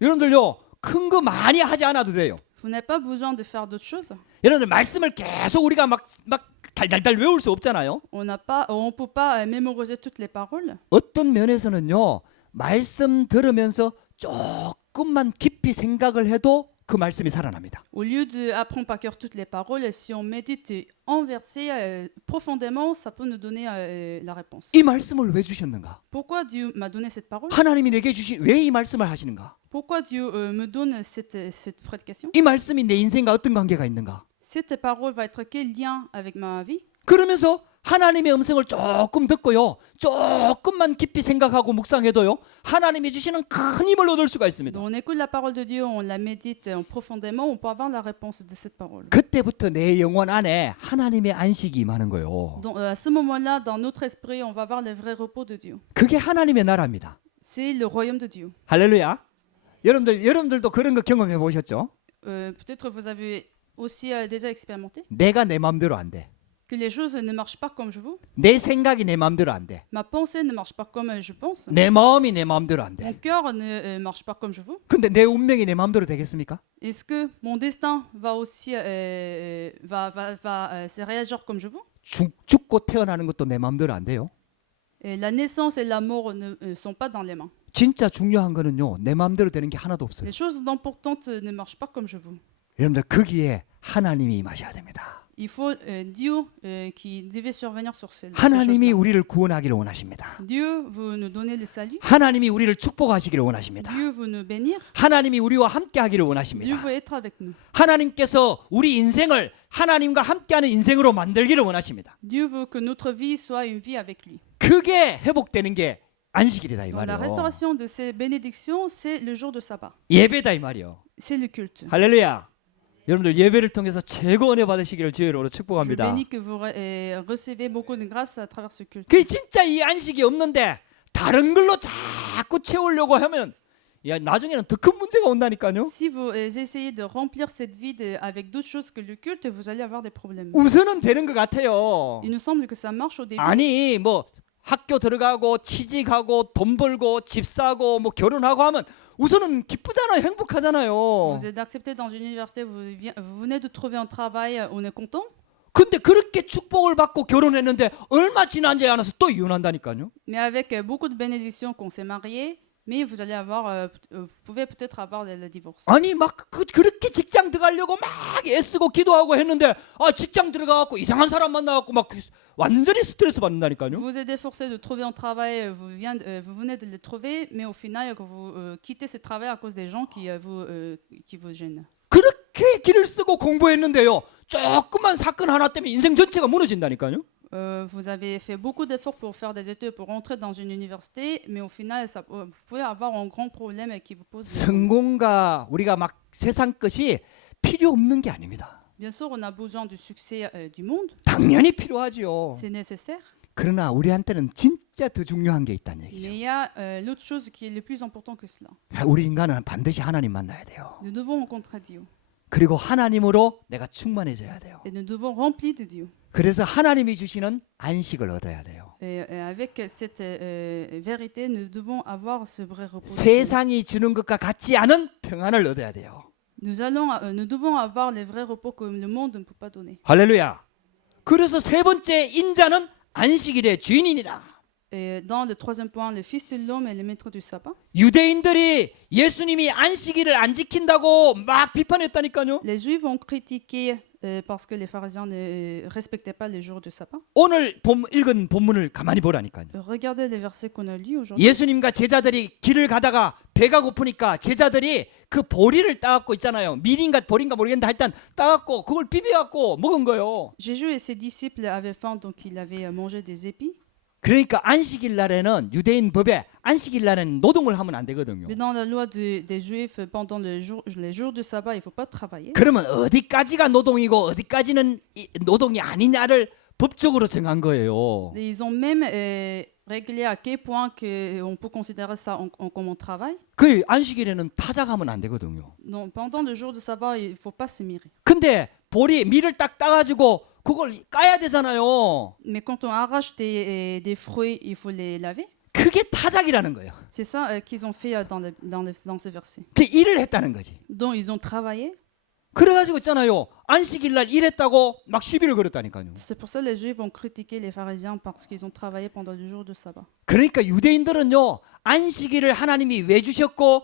여러분들요. 큰 거 많이 하지 않아도 돼요. Vous n'avez pas besoin de faire d'autres choses. 여러분들 말씀을 계속 우리가 막 달달달 외울 수 없잖아요. On peut pas mémoriser toutes les paroles. 어떤 면에서는요. 말씀 들으면서 조금만 깊이 생각을 해도 그 말씀이 살아납니다. Au lieu d'apprendre par cœur toutes les paroles, si on médite en verset profondément, ça peut nous donner la réponse. 이 말씀을 왜 주셨는가? Pourquoi Dieu m'a donné cette parole? 하나님이 내게 주신 왜 이 말씀을 하시는가? Pourquoi Dieu me donne cette prédication? 이 말씀이 내 인생과 어떤 관계가 있는가? Cette parole va être quel lien avec ma vie? 그러면서 하나님의 음성을 조금 듣고요. 조금만 깊이 생각하고 묵상해도요. 하나님이 주시는 큰 힘을 얻을 수가 있습니다. Donc on écoute la parole de Dieu, on la médite profondément, on peut avoir la réponse de cette parole. 그때부터 내 영혼 안에 하나님의 안식이 임하는 거예요. Donc à ce moment-là, dans notre esprit, on va avoir le vrai repos de Dieu. 그게 하나님의 나라입니다. C'est le royaume de Dieu. 할렐루야. 여러분들도 그런 거 경험해 보셨죠? Peut-être vous avez aussi déjà expérimenté 내가 내 마음대로 안 돼. que les choses ne marchent pas comme je veux. 내 생각이 내 마음대로 안 돼. Ma pensée ne marche pas comme je pense. 내 마음이 내 마음대로 안 Mon 돼. cœur ne marche pas comme je veux. 근데 내 운명이 내 마음대로 되겠습니까? Est-ce que mon destin va aussi se réagir comme je veux? 죽고 태어나는 것도 내 마음대로 안 돼요. Et la naissance et la mort ne sont pas dans les mains. 진짜 중요한 거는요. 내 마음대로 되는 게 하나도 없어요. Les choses importantes ne marchent pas comme je veux. 여러분들 거기에 하나님이 임하셔야 됩니다. Il faut Dieu qui devait survenir sur ces 하나님이 choses-là. 우리를 구원하기를 원하십니다. Dieu veut nous donner le salut. 하나님이 우리를 축복하시기를 원하십니다. Dieu veut nous bénir. 하나님이 우리와 함께하기를 Dieu 원하십니다. veut être avec nous. 하나님께서 우리 인생을 하나님과 함께하는 인생으로 만들기를 원하십니다. Dieu veut que notre vie soit une vie avec lui. 그게 회복되는 게 안식일이다 이 Donc, la 말이에요. restauration de ces bénédictions, c'est le jour de sabbat. 예배다 이 말이요. C'est le culte. 할렐루야. 여러분들 예배를 통해서 최고 은혜 받으시기를 주의로 Je 축복합니다. bénis que vous recevez beaucoup de grâce à travers ce culte. 그 진짜 이 안식이 없는데 다른 걸로 자꾸 채우려고 하면 야 나중에는 더 큰 문제가 온다니까요. Si vous essayez de remplir cette vie avec d'autres choses que le culte, vous allez avoir des problèmes. 우선은 되는 것 같아요. Il nous semble que ça marche au début. 아니 뭐 학교 들어가고 취직하고 돈 벌고 집 사고 뭐 결혼하고 하면 우선은 기쁘잖아요. 행복하잖아요. Vous êtes accepté dans une université, vous venez de trouver un travail, on est content. 근데 그렇게 축복을 받고 결혼했는데 얼마 지나지 않아서 또 이혼한다니까요. Mais avec beaucoup de bénédictions qu'on s'est marié, mais vous allez avoir, vous pouvez peut-être avoir le divorce. 아니 막 그렇게 직장 들어가려고 막 애쓰고 기도하고 했는데 직장 들어가갖고 이상한 사람 만나갖고 막 완전히 스트레스 받는다니까요. Vous vous êtes efforcé de trouver un travail, vous venez de le trouver, mais au final, que vous quittez ce travail à cause des gens qui vous gênent. 그렇게 길을 쓰고 공부했는데요. 조그만 사건 하나 때문에 인생 전체가 무너진다니까요. Vous avez fait beaucoup d'efforts pour faire des études, pour entrer dans une université, mais au final, vous pouvez avoir un grand problème qui vous pose. 성공과 우리가 막 세상 것이 필요 없는 게 아닙니다. Bien sûr, on a besoin du succès du monde, 당연히 필요하지요. c'est nécessaire. 그러나 우리한테는 진짜 더 중요한 게 있다는 Mais 얘기죠. il y a l'autre chose qui est le plus important que cela. 우리 인간은 반드시 하나님 만나야 돼요. Nous devons rencontrer Dieu 그리고 하나님으로 내가 충만해져야 돼요. et nous devons remplir de Dieu. 그래서 하나님이 주시는 안식을 얻어야 돼요. Et avec cette vérité, nous devons avoir ce vrai repos. 세상이 주는 것과 같지 않은 평안을 얻어야 돼요. Nous devons avoir les vrais repos que le monde ne peut pas donner. 할렐루야. 그래서 세 번째 인자는 안식일의 주인이니라. Et dans le troisième point, le Fils de l'homme est le maître du sabbat. 유대인들이 예수님이 안식일을 안 지킨다고 막 비판했다니까요. Les Juifs ont critiqué parce que les pharisiens ne respectaient pas les jours du sabbat. 오늘 읽은 본문을 가만히 보라니까요. Regardez les versets qu'on a lus aujourd'hui. 예수님과 제자들이 길을 가다가 배가 고프니까 제자들이 그 보리를 따갖고 있잖아요. 밀인가 보리인가 모르겠는데 하여튼 따갖고 그걸 비벼갖고 먹은 거예요. Jésus et ses disciples avaient faim, donc ils avaient mangé des épis. 그러니까 안식일 날에는 유대인 법에 안식일 날에는 노동을 하면 안 되거든요. Mais dans la loi des Juifs, pendant les jours du sabbat, il ne faut pas travailler. 그러면 어디까지가 노동이고 어디까지는 노동이 아니냐를 법적으로 정한 거예요. Et ils ont même réglé à quel point on peut considérer ça comme un travail. 그 안식일에는 타작하면 안 되거든요. Donc, pendant le jour du sabbat, il ne faut pas se mirer. 근데 보리 밀을 딱 따가지고 그걸 까야 되잖아요. Mais quand on arrache des fruits, il faut les laver. 그게 타작이라는 거예요. C'est ça qu'ils ont fait dans ce verset. 그 일을 했다는 거지. Donc, ils ont travaillé. 그래가지고 있잖아요. 안식일 날 일했다고 막 시비를 걸었다니까요. C'est pour ça que les Juifs ont critiqué les pharisiens parce qu'ils ont travaillé pendant le jour du sabbat. 그러니까 유대인들은요. 안식일을 하나님이 왜 주셨고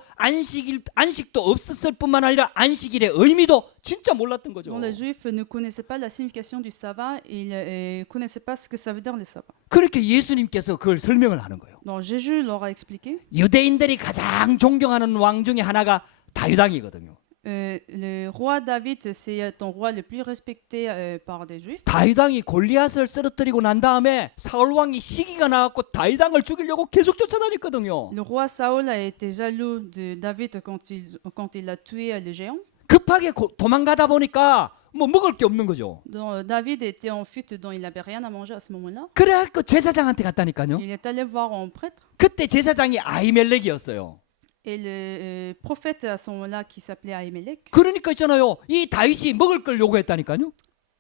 안식도 없었을 뿐만 아니라 안식일의 의미도 진짜 몰랐던 거죠. Donc, les Juifs ne connaissaient pas la signification du sabbat, ils ne connaissaient pas ce que ça veut dire le sabbat. 그렇게 예수님께서 그걸 설명을 하는 거예요. Donc, Jésus leur a expliqué. 유대인들이 가장 존경하는 왕 중에 하나가 다윗왕이거든요. Le roi David, c'est un roi le plus respecté par des Juifs. 다윗왕이 골리앗을 쓰러뜨리고 난 다음에 사울 왕이 시기가 나갖고 다윗왕을 죽이려고 계속 쫓아다녔거든요. Le roi Saül a été jaloux de David quand il a tué le géant. 급하게 도망가다 보니까 뭐 먹을 게 없는 거죠. Donc, David était en fuite, dont il n'avait rien à manger à ce moment-là. 그래갖고 제사장한테 갔다니까요. Il est allé voir un prêtre. 그때 제사장이 아히멜렉이었어요. Et le prophète à ce moment-là qui s'appelait Ahimelech. 그러니까 있잖아요. 이 다윗이 먹을 걸 요구했다니까요.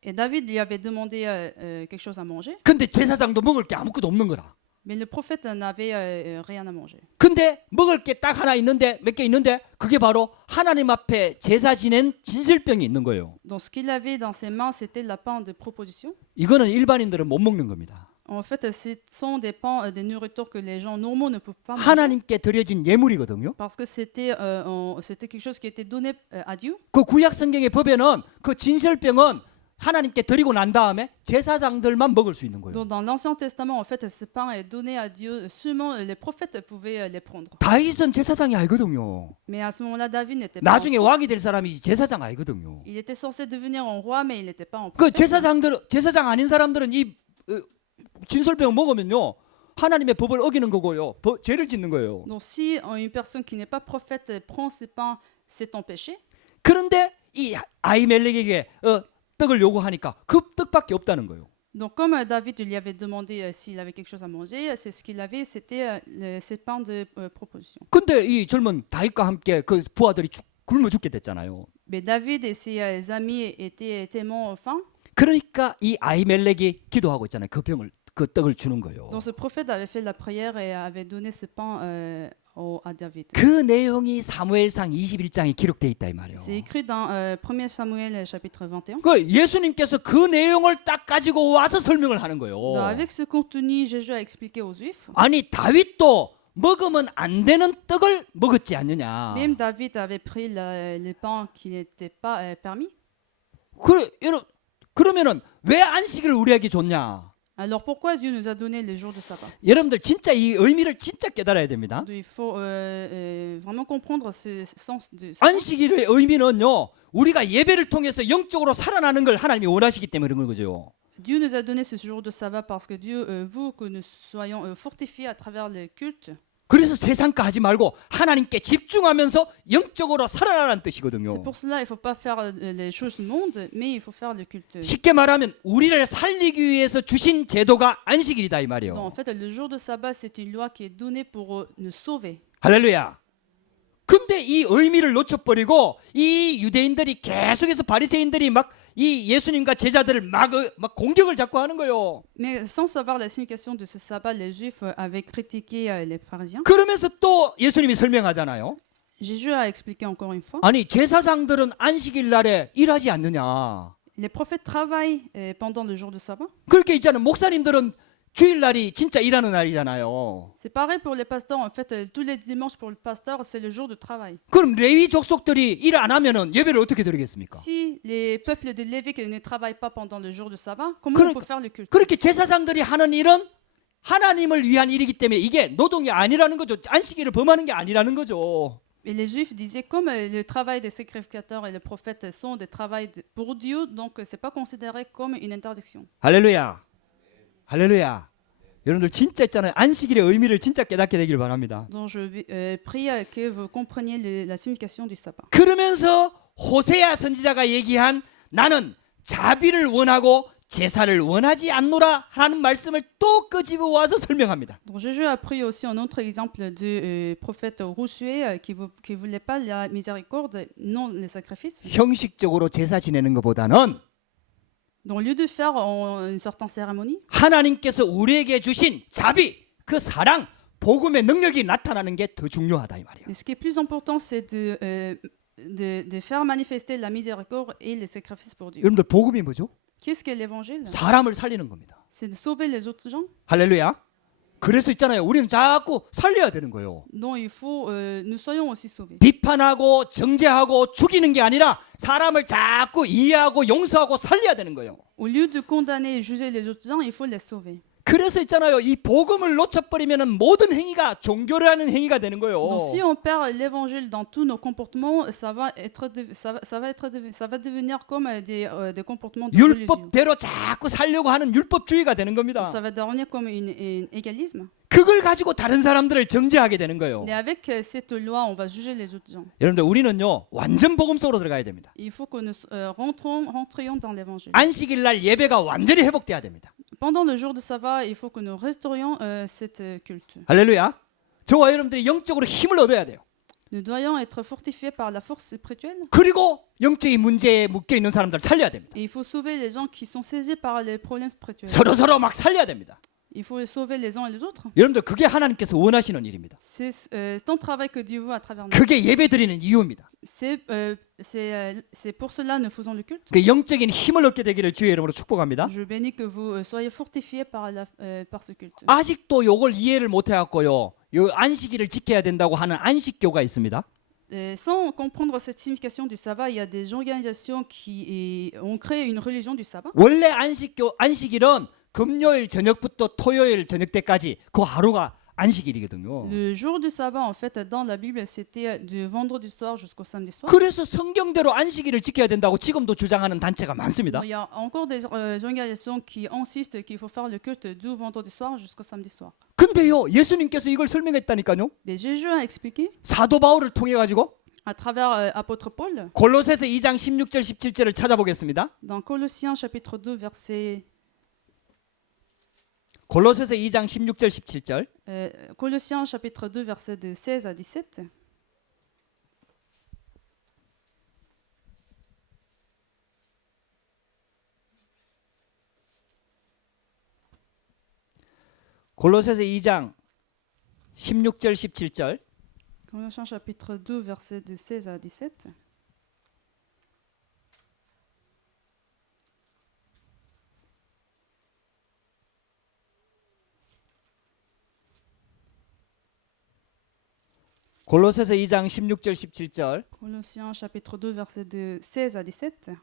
Et David lui avait demandé quelque chose à manger. 근데 제사장도 먹을 게 아무것도 없는 거라. Mais le prophète n'avait rien à manger. 근데 먹을 게 딱 하나 있는데 몇 개 있는데 그게 바로 하나님 앞에 제사 지낸 진설병이 있는 거예요. Donc ce qu'il avait dans ses mains, c'était la pain de proposition. 이거는 일반인들은 못 먹는 겁니다. En fait, ce sont des pains, des nourritures que les gens normaux ne peuvent pas manger. 하나님께 드려진 예물이거든요. Parce que c'était quelque chose qui était donné à Dieu. 그 구약 성경의 법에는 그 진설병은 하나님께 드리고 난 다음에 제사장들만 먹을 수 있는 거예요. Donc dans l'Ancien Testament, en fait, ce pain est donné à Dieu. Seulement les prophètes pouvaient les prendre. 다윗은 제사장이 아니거든요. Mais à ce moment-là, David n'était pas. 나중에 왕이 될 사람이 제사장 아니거든요. Il était censé devenir un roi, mais il n'était pas un 그 prophète. 제사장 아닌 사람들은 이 진설병 먹으면요 하나님의 법을 어기는 거고요. 죄를 짓는 거예요. Donc si une personne qui n'est pas prophète prend ce pain, c'est un péché. 그런데 이 아히멜렉에게 떡을 요구하니까 그 떡밖에 없다는 거예요. Donc comme David lui avait demandé s'il avait quelque chose à manger, c'est ce qu'il avait, c'était ce pain de proposition. 근데 이 젊은 다윗과 함께 그 부하들이 굶어 죽게 됐잖아요. Mais David et ses amis étaient tellement faim. 그러니까 이 아히멜렉이 기도하고 있잖아요. 그 그 떡을 주는 거예요. Donc ce prophète avait fait la prière et avait donné ce pain à David. 그 내용이 사무엘상 21장에 기록되어 있다 이 말이에요. C'est écrit dans 1 Samuel chapitre 21. 그 예수님께서 그 내용을 딱 가지고 와서 설명을 하는 거예요. Donc, avec ce contenu, Jésus a expliqué aux Juifs. 아니 다윗도 먹으면 안 되는 떡을 먹었지 않느냐. Même David avait pris le pain qui n'était pas permis. 그러면은 왜 안식일을 우리에게 줬냐? Alors pourquoi Dieu nous a donné les jours de sabbat? 여러분들 진짜 이 의미를 진짜 깨달아야 됩니다. Il faut vraiment comprendre ce sens de sabbat. 안식일의 의미는요. 우리가 예배를 통해서 영적으로 살아나는 걸 하나님이 원하시기 때문에 그런 거죠. Dieu nous a donné ce jour de sabbat parce que Dieu veut que nous soyons fortifiés à travers le culte. 그래서 세상과 하지 말고 하나님께 집중하면서 영적으로 살아나라는 C'est 뜻이거든요. pour cela il faut pas faire les choses du monde, mais il faut faire le culte. 쉽게 말하면 우리를 살리기 위해서 주신 제도가 안식일이다 이 Donc en 말이에요. fait, le jour de sabbat, c'est une loi qui est donnée pour nous sauver. 할렐루야. 근데 이 의미를 놓쳐버리고 이 유대인들이 계속해서 바리새인들이 막 이 예수님과 제자들을 막 공격을 자꾸 하는 거예요. Mais sans savoir la signification de ce sabbat, les Juifs avaient critiqué les pharisiens. 그러면서 또 예수님이 설명하잖아요. Jésus a expliqué encore une fois. 아니 제사장들은 안식일 날에 일하지 않느냐. Les prophètes travaillent pendant le jour de sabbat. 그렇게 있잖아요. 목사님들은 주일날이 진짜 일하는 날이잖아요. C'est pareil pour les pasteurs. En fait, tous les dimanches pour le pasteur, c'est le jour de travail. 그럼 레위 족속들이 일 안 하면은 예배를 어떻게 드리겠습니까? Si les peuples de Lévi ne travaillent pas pendant le jour de sabbat, comment 그러니까- on peut faire le culte? 그렇게 제사장들이 하는 일은 하나님을 위한 일이기 때문에 이게 노동이 아니라는 거죠. 안식일을 범하는 게 아니라는 거죠. Et les Juifs disaient comme le travail des sacrificateurs et les prophètes sont des travaux pour Dieu, donc c'est pas considéré comme une interdiction. 할렐루야. 할렐루야. 여러분들 진짜 있잖아요. 안식일의 의미를 진짜 깨닫게 되길 바랍니다. Donc je prie que vous compreniez la signification du sabbat. 그러면서 호세아 선지자가 얘기한 나는 자비를 원하고 제사를 원하지 않노라 하는 말씀을 또 끄집어 와서 설명합니다. Donc Jésus a pris aussi un autre exemple du prophète Josué qui voulait pas la miséricorde, non les sacrifices. 형식적으로 제사 지내는 것보다는 Donc au lieu de faire une certaine cérémonie, 하나님께서 우리에게 주신 자비, 그 사랑, 복음의 능력이 나타나는 게 더 중요하다 이 말이에요. ce qui est plus important, c'est de faire manifester la miséricorde et les sacrifices pour Dieu. 여러분들 복음이 뭐죠? Qu'est-ce qu'est l'évangile? 사람을 살리는 겁니다. C'est de sauver les autres gens. 할렐루야. 그래서 있잖아요. 우리는 자꾸 살려야 되는 거예요. Donc il faut nous soyons aussi sauvés. 비판하고 정죄하고 죽이는 게 아니라 사람을 자꾸 이해하고 용서하고 살려야 되는 거예요. Au lieu de condamner et juger les autres gens, il faut les sauver. 그래서 있잖아요. 이 복음을 놓쳐버리면 모든 행위가 종교를 하는 행위가 되는 거예요. Donc si on perd l'évangile dans tous nos comportements, ça va devenir comme des comportements de religion. 율법대로 자꾸 살려고 하는 율법주의가 되는 겁니다. Ça va devenir comme un égalisme. 그걸 가지고 다른 사람들을 정죄하게 되는 거예요. Et avec cette loi, on va juger les autres gens. 여러분들 우리는요. 완전 복음 속으로 들어가야 됩니다. Il faut que nous rentrions dans l'évangile. 안식일 날 예배가 완전히 회복돼야 됩니다. Pendant le jour de sabbat, il faut que nous restaurions cette culte. 할렐루야. 저와 여러분들이 영적으로 힘을 얻어야 돼요. Nous doyons être fortifiés par la force spirituelle. 그리고 영적인 문제에 묶여 있는 사람들 살려야 됩니다. Et il faut sauver les gens qui sont saisis par les problèmes spirituels. 서로 막 살려야 됩니다. Il faut sauver les uns et les autres. 여러분들 그게 하나님께서 원하시는 일입니다. C'est ton travail que Dieu veut à travers nous. 그게 예배 드리는 이유입니다. C'est pour cela que nous faisons le culte. 그 영적인 힘을 얻게 되기를 주의 이름으로 축복합니다. Je bénis que vous soyez fortifiés par ce culte. 아직도 요걸 이해를 못 해갖고요. 요 안식일을 지켜야 된다고 하는 안식교가 있습니다. Sans comprendre cette signification du sabbat, il y a des organisations qui ont créé une religion du sabbat. 원래 안식일은 금요일 저녁부터 토요일 저녁 때까지 그 하루가 안식일이거든요. Le jour du sabbat, en fait, dans la Bible, c'était du vendredi soir jusqu'au samedi soir. 그래서 성경대로 안식일을 지켜야 된다고 지금도 주장하는 단체가 많습니다. Il y a encore des organisations qui insistent qu'il faut faire le culte du vendredi soir jusqu'au samedi soir. 근데요, 예수님께서 이걸 설명했다니까요. Mais Jésus a expliqué 사도 바울을 통해 가지고 à travers apôtre Paul 골로새서 2장 16절 17절을 찾아보겠습니다. dans Colossiens chapitre 2 verset 골로새서 2장 16절 17절. Colossiens chapitre 2 verset de 16 à 17. 골로새서 2장 16절 17절. Colossiens chapitre 2, versets de 16 à 17. 골로새서 2장 16절 17절. Colossiens chapitre 2, versets de 16 à 17.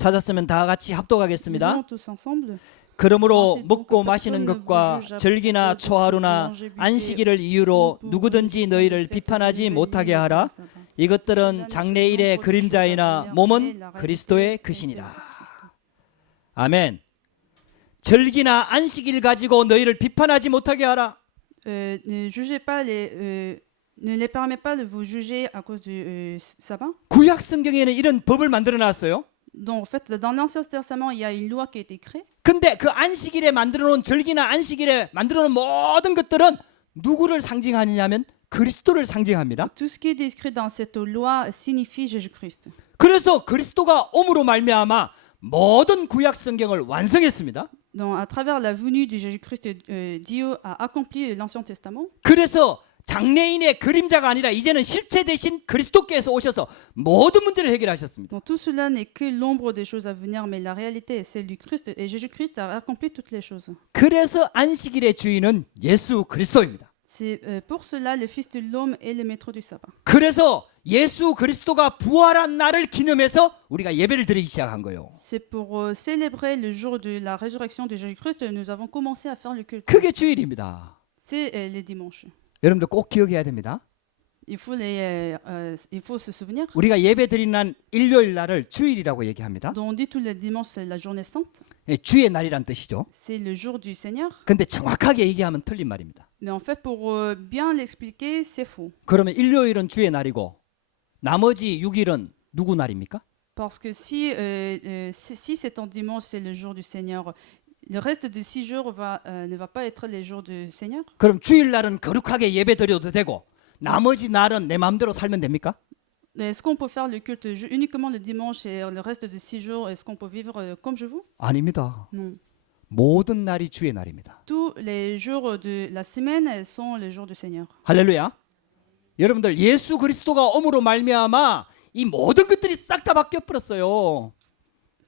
찾았으면 다 같이 Nous 합독하겠습니다. allons tous ensemble. 그러므로 먹고 마시는 것과 절기나 초하루나 안식일을 이유로 누구든지 너희를 비판하지 못하게 하라. 이것들은 장래일의 그림자이나 몸은 그리스도의 그신이라. 아멘. 절기나 안식일 가지고 너희를 비판하지 못하게 하라. Ne jugez pas ne les permet pas de vous juger à cause du sabbat. 구약 성경에는 이런 법을 만들어 놨어요. Donc en fait, dans l'Ancien Testament, il y a une loi qui a été créée. 근데 그 안식일에 만들어 놓은 절기나 안식일에 만들어 놓은 모든 것들은 누구를 상징하느냐면 그리스도를 상징합니다. Tout ce qui est décrit dans cette loi signifie Jésus-Christ. 그래서 그리스도가 옴으로 말미암아 모든 구약 성경을 완성했습니다. Donc à travers la venue de Jésus-Christ, Dieu a accompli l'Ancien Testament. 그래서 장래인의 그림자가 아니라 이제는 실체 대신 그리스도께서 오셔서 모든 문제를 해결하셨습니다. Donc tout cela n'est que l'ombre des choses à venir, mais la réalité est celle du Christ. Et Jésus-Christ a accompli toutes les choses. 그래서 안식일의 주인은 예수 그리스도입니다. C'est pour cela le Fils de l'homme est le maître du sabbat. 그래서 예수 그리스도가 부활한 날을 기념해서 우리가 예배를 드리기 시작한 거예요. C'est pour célébrer le jour de la résurrection de Jésus-Christ nous avons commencé à faire le culte. 그게 주일입니다. C'est les dimanches. 여러분들 꼭 기억해야 됩니다. Il faut se souvenir. 우리가 예배 드리는 날 일요일 날을 주일이라고 얘기합니다. Donc on dit tous les dimanches c'est la journée sainte. 예, 주의 날이란 뜻이죠. C'est le jour du Seigneur. 근데 정확하게 얘기하면 틀린 말입니다. Mais en fait, pour bien l'expliquer, c'est faux. 그러면 일요일은 주의 날이고 나머지 6일은 누구 날입니까? Parce que si c'est en dimanche, c'est le jour du Seigneur, le reste de 6 jours ne va pas être les jours du Seigneur. 그럼 주일 날은 거룩하게 예배 드려도 되고 나머지 날은 내 마음대로 살면 됩니까? Est-ce qu'on peut faire le culte uniquement le dimanche et le reste de 6 jours, est-ce qu'on peut vivre comme je veux? 아닙니다. Non. 모든 날이 주의 날입니다. Tous les jours de la semaine sont les jours du Seigneur. 할렐루야. 여러분들 예수 그리스도가 옴으로 말미암아 이 모든 것들이 싹 다 바뀌어 버렸어요.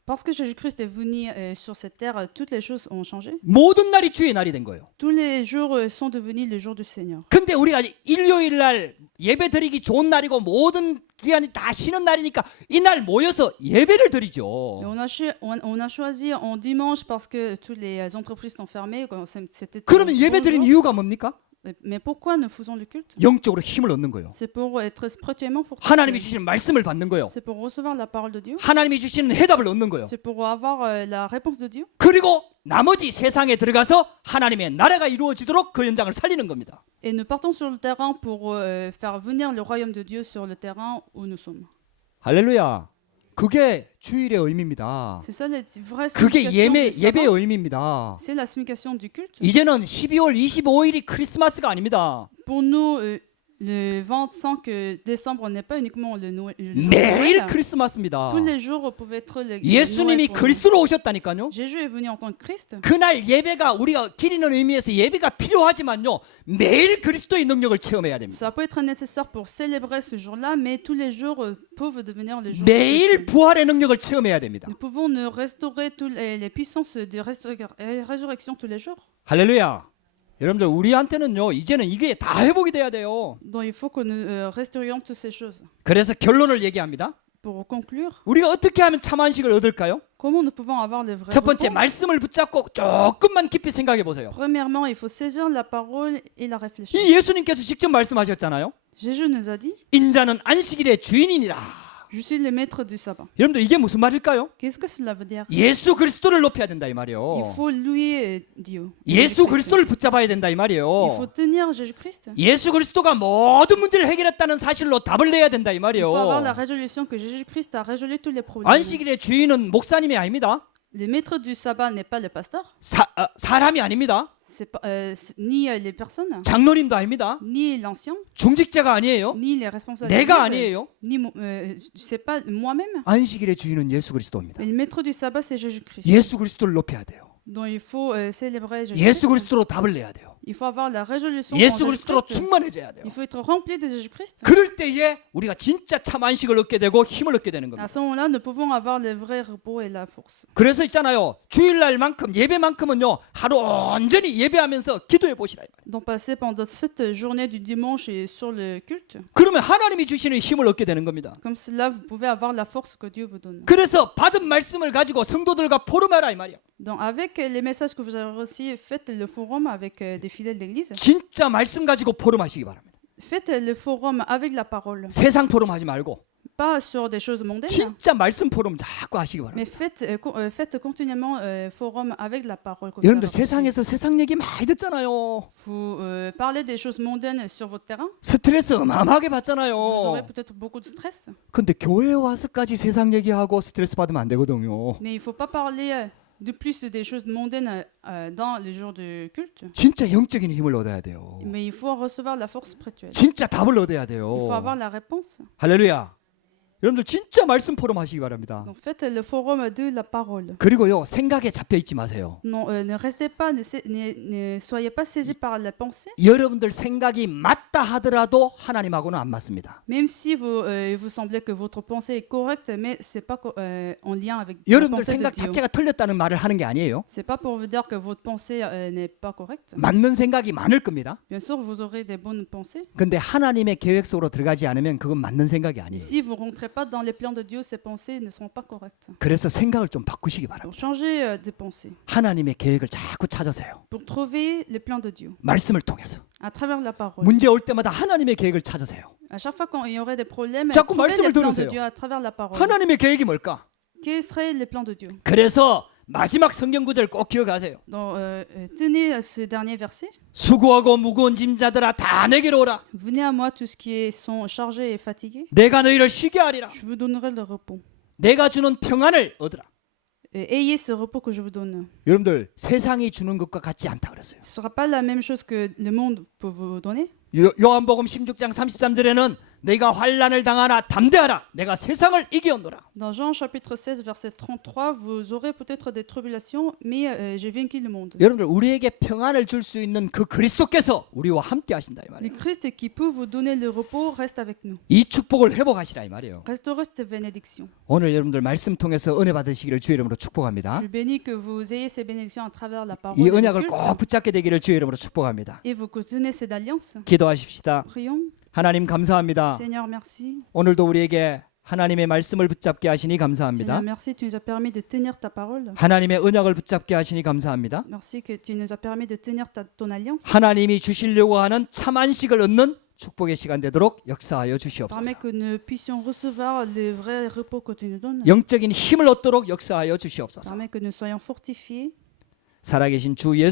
Parce que Jésus-Christ est venu sur cette terre, toutes les choses ont changé. 모든 날이 주의 날이 된 거예요. Tous les jours sont devenus les jours du Seigneur. 근데 우리가 일요일 날 예배 드리기 좋은 날이고 모든 기간이 다 쉬는 날이니까 이날 모여서 예배를 Et 드리죠. on a choisi en dimanche parce que toutes les entreprises sont fermées. C'était 그러면 un 예배 bon 드리는 jour. 이유가 뭡니까? Mais pourquoi nous faisons le culte? 영적으로 힘을 얻는 거예요. C'est pour être spirituellement fortifié. 하나님이 주시는 말씀을 받는 거예요. C'est pour recevoir la parole de Dieu. 하나님이 주시는 해답을 얻는 거예요. C'est pour avoir la réponse de Dieu. 그리고 나머지 세상에 들어가서 하나님의 나라가 이루어지도록 그 현장을 살리는 겁니다. Et nous partons sur le terrain pour faire venir le royaume de Dieu sur le terrain où nous sommes. 할렐루야. 그게 주일의 의미입니다. C'est ça la vraie 그게 signification du 예배의 sabbat. 의미입니다. C'est la signification du culte. 이제는 12월 25일이 크리스마스가 아닙니다. Pour nous, le 25 décembre n'est pas uniquement le Noël. 매일 크리스마스입니다. Tous les jours pouvaient être le 예수님이 Noël pour nous. 그리스도로 오셨다니까요. Jésus est venu en tant que Christ. 그날 예배가 우리가 기리는 의미에서 예배가 필요하지만요. 매일 그리스도의 능력을 체험해야 됩니다. Ça peut être nécessaire pour célébrer ce jour-là, mais tous les jours peuvent devenir les jours. 매일 부활의 능력을 체험해야 됩니다. Nous pouvons nous restaurer toutes les puissances de résurrection tous les jours. 할렐루야. 여러분들 우리한테는요. 이제는 이게 다 회복이 돼야 돼요. Donc il faut que nous restaurions toutes ces choses. 그래서 결론을 얘기합니다. Pour conclure, 우리가 어떻게 하면 참 안식을 얻을까요? comment nous pouvons avoir le vrai 첫 번째 repos? 말씀을 붙잡고 조금만 깊이 생각해 보세요. Premièrement, il faut saisir la parole et la réfléchir. 이 예수님께서 직접 말씀하셨잖아요. Jésus nous a dit, 인자는 안식일의 주인이니라. je suis le maître du sabbat. 여러분들 이게 무슨 말일까요? Qu'est-ce que cela veut dire? 예수 그리스도를 높여야 된다 이 Il 말이에요. faut louer Dieu. 예수 Jésus-Christ. 그리스도를 붙잡아야 된다 이 Il 말이에요. faut tenir Jésus-Christ. 예수 그리스도가 모든 문제를 해결했다는 사실로 답을 내야 된다 이 Il faut avoir la 말이에요. résolution que Jésus-Christ a résolu tous les problèmes. 안식일의 주인은 목사님이 아닙니다. Le maître du sabbat n'est pas le pasteur, 사람이 아닙니다. c'est pas, ni les personnes, 장로님도 아닙니다. ni l'ancien, 중직자가 아니에요. ni les responsables. 내가 d'église, 아니에요. ni c'est pas moi-même. 안식일의 주인은 예수 그리스도입니다. Et le maître du sabbat, c'est Jésus-Christ. 예수 그리스도를 높여야 돼요. Donc il faut célébrer 예수 Jésus-Christ. 그리스도로 답을 내야 돼요. Il faut avoir la résolution 예수 en 그리스도로 Jésus-Christ. 충만해져야 돼요. Il faut être rempli de Jésus-Christ. 그럴 때에 우리가 진짜 참 안식을 얻게 되고 힘을 얻게 되는 À 겁니다. ce moment-là, nous pouvons avoir le vrai repos et la force. 그래서 있잖아요. 주일날만큼 예배만큼은요. 하루 온전히 예배하면서 기도해 보시라. Donc passer pendant cette journée du dimanche et sur le culte, 그러면 하나님이 주시는 힘을 얻게 되는 겁니다. comme cela, vous pouvez avoir la force que Dieu vous donne. 그래서 받은 말씀을 가지고 성도들과 포럼하라 이 말이야. Donc avec les messages que vous avez reçus, faites le forum avec des fidèles d'église. 진짜 말씀 가지고 포럼하시기 바랍니다. Faites le forum avec la parole, 세상 포럼하지 말고 pas sur des choses mondaines. 진짜 말씀 포럼 자꾸 하시기 바랍니다. Mais faites continuellement forum avec la parole. que vous 여러분들 avez reçue. 세상에서 세상 얘기 많이 듣잖아요. Vous parlez des choses mondaines sur votre terrain. 스트레스 어마어마하게 Vous aurez 받잖아요. peut-être beaucoup de stress. 근데 교회에 와서까지 세상 얘기하고 스트레스 받으면 안 되거든요. Mais il ne faut pas parler de plus des choses mondaines dans les jours de culte. 진짜 영적인 힘을 얻어야 돼요. Mais il faut recevoir la force spirituelle. 진짜 답을 얻어야 Il faut avoir 돼요. la réponse. 할렐루야. 여러분들 진짜 말씀 포럼 하시기 바랍니다. Donc faites le forum de la parole. 그리고요 생각에 잡혀 있지 마세요. Non, ne restez pas, ne soyez pas saisis par la pensée. 여러분들 생각이 맞다 하더라도 하나님하고는 안 맞습니다. Même si vous semblez que votre pensée est correcte, mais c'est pas en lien avec la 여러분들 pensée de 생각 Dieu. 자체가 틀렸다는 말을 하는 게 아니에요. C'est pas pour vous dire que votre pensée n'est pas correcte. 맞는 생각이 많을 겁니다. Bien sûr, vous aurez des bonnes pensées. 근데 하나님의 계획 속으로 들어가지 않으면 그건 맞는 생각이 아니에요. Si vous rentrez pas dans les plans de Dieu, ces pensées ne seront pas correctes. 그래서 생각을 좀 바꾸시기 바랍니다. Donc changez de pensée 하나님의 계획을 자꾸 찾으세요. pour trouver les plans de Dieu 말씀을 통해서. à travers la parole. 문제 올 때마다 하나님의 계획을 찾으세요. À chaque fois quand il y aurait des problèmes, 자꾸 trouvez 말씀을 les plans de 들으세요. Dieu à travers la parole. 하나님의 계획이 뭘까? Quels seraient les plans de Dieu? 그래서 마지막 성경 구절 꼭 기억하세요. Donc, tenez ce dernier verset. 수고하고 무거운 짐자들아 다 내게로 오라. Venez à moi tous qui sont chargés et fatigués. 내가 너희를 쉬게 하리라. Je vous donnerai le repos. 내가 주는 평안을 얻으라. Ayez ce repos que je vous donne. 여러분들 세상이 주는 것과 같지 않다 그랬어요. Ce ne sera pas la même chose que le monde peut vous donner. 요한복음 16장 33절에는 내가 환난을 당하나 담대하라. 내가 세상을 이기었노라. Dans Jean chapitre 16 verset 33, vous aurez peut-être des tribulations, mais j'ai vaincu le monde. 여러분들 우리에게 평안을 줄 수 있는 그 그리스도께서 우리와 함께 하신다 이 Le 말이에요. Christ qui peut vous donner le repos reste avec nous. 이 축복을 회복하시라 이 말이에요. Restaurez cette bénédiction. 오늘 여러분들 말씀 통해서 은혜 받으시기를 주의 이름으로 축복합니다. Je bénis que vous ayez ces bénédictions à travers la parole 이 et le 언약을 culte, 꼭 붙잡게 되기를 주의 이름으로 축복합니다. et vous continuez cette alliance. 기도하십시다. Prions. 하나님 감사합니다. Seigneur, merci. 오늘도 우리에게 하나님의 말씀을 붙잡게 하시니 감사합니다. Seigneur, merci, tu nous as permis de tenir ta parole. 하나님의 언약을 붙잡게 하시니 감사합니다. Merci que tu nous as permis de tenir ton alliance. 하나님이 주시려고 하는 참 안식을 얻는 축복의 시간 되도록 역사하여 주시옵소서. Permet que nous puissions recevoir le vrai repos que tu nous donnes. 영적인 힘을 얻도록 역사하여 주시옵소서. Permet que nous soyons fortifiés. 살아계신 주 예수